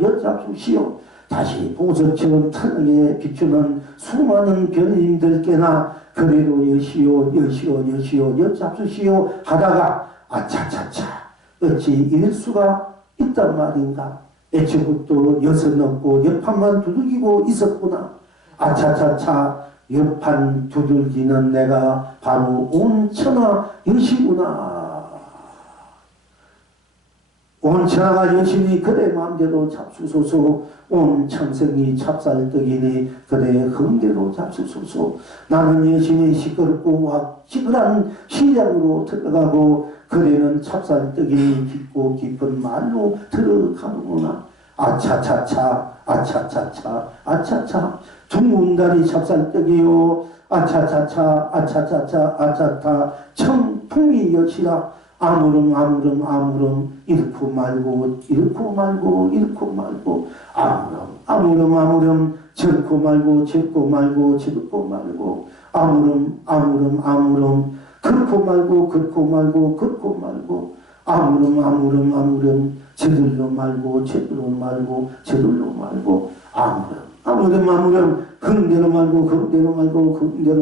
엿잡수시오 다시 보석처럼 터널에 비추는 수많은 별님들께나 그래도 여시오 엿잡수시오 하다가 아차차차 어찌 이럴 수가 있단 말인가. 애초부터 엿은 없고 옆판만 두들기고 있었구나. 아차차차 옆판 두들기는 내가 바로 온천하 여시구나. 온천하가 여신이 그대 마음대로 잡수소서. 온 천생이 찹쌀떡이니 그대 흥대로 잡수소서. 나는 여신이 시끄럽고 확지근한 시장으로 들어가고 그대는 찹쌀떡이 깊고 깊은 말로 들어가는구나. 아차차차 둥근다리 찹쌀떡이요. 아차차 청풍이 여시라. 아무름 잃고 말고 아무름 절고 말고 아무름 긁고 말고 아무름 저들로 말고 아무름 흥대로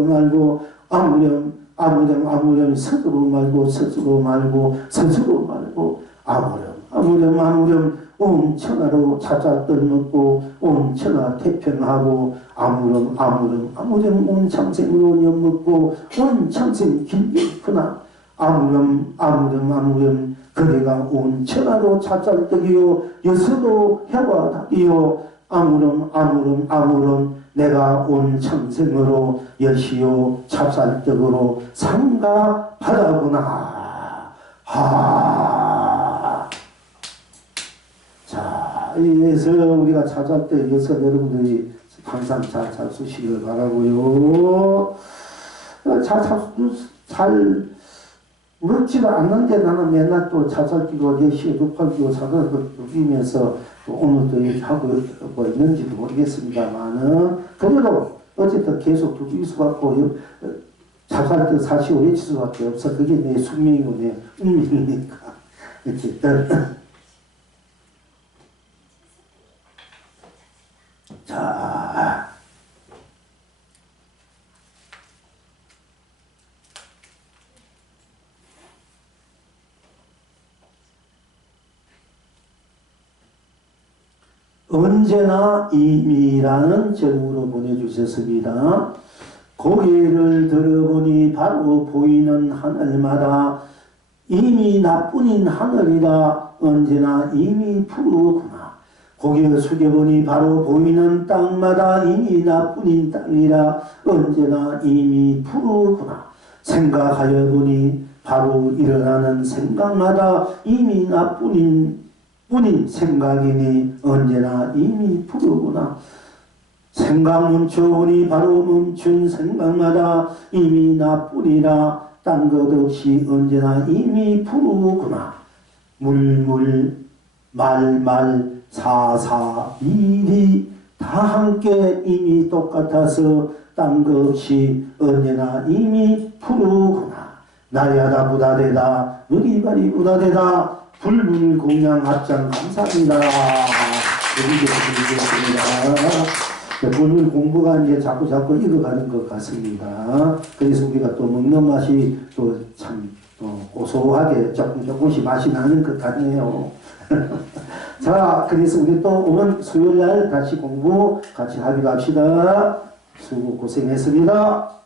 말고 아무렴 스스로 말고 아무렴 온 천하로 찾아 떨먹고 온 천하 태평하고 아무렴 온 참생으로 엿먹고 온 참생 길겠구나. 아무렴 그대가 온 천하로 찹쌀떡이요 여서도 해와닭이요 아무렴 내가 온 참생으로 여시요 찹쌀떡으로 상가하다구나. 자, 이래서 우리가 찹쌀떡 여서 여러분들이 항상 잘 쓰시길 바라고요. 잘 먹지를 않는데 나는 맨날 또 찹쌀 끼고 4시에 두팔 끼고 찹쌀 끼면서 오늘도 이렇게 하고 있는지도 모르겠습니다만은 그래도 어쨌든 계속 두길 수밖에 찹쌀떡 사시고 외칠 수밖에 없어. 그게 내 숙명이고 내 운명이니까. 어쨌든 자, 언제나 이미라는 제목으로 보내주셨습니다. 고개를 들어보니 바로 보이는 하늘마다 이미 나뿐인 하늘이라 언제나 이미 푸르구나. 고개를 숙여보니 바로 보이는 땅마다 이미 나뿐인 땅이라 언제나 이미 푸르구나. 생각하여 보니 바로 일어나는 생각마다 이미 나뿐인 생각이니 언제나 이미 푸르구나. 생각 멈춰보니 바로 멈춘 생각마다 이미 나뿐이라 딴 것 없이 언제나 이미 푸르구나. 말 사사 일이 다 함께 이미 똑같아서 딴 것 없이 언제나 이미 푸르구나. 나야다 부다되다 느리바리 부다되다 불물 공양 합장 감사합니다. 불물 공부가 이제 자꾸 익어가는 것 같습니다. 그래서 우리가 또 먹는 맛이 또 참 고소하게 조금씩 맛이 나는 것 같네요. 자, 그래서 우리 또 오늘 수요일 날 다시 공부 같이 하기로 합시다. 수고 고생했습니다.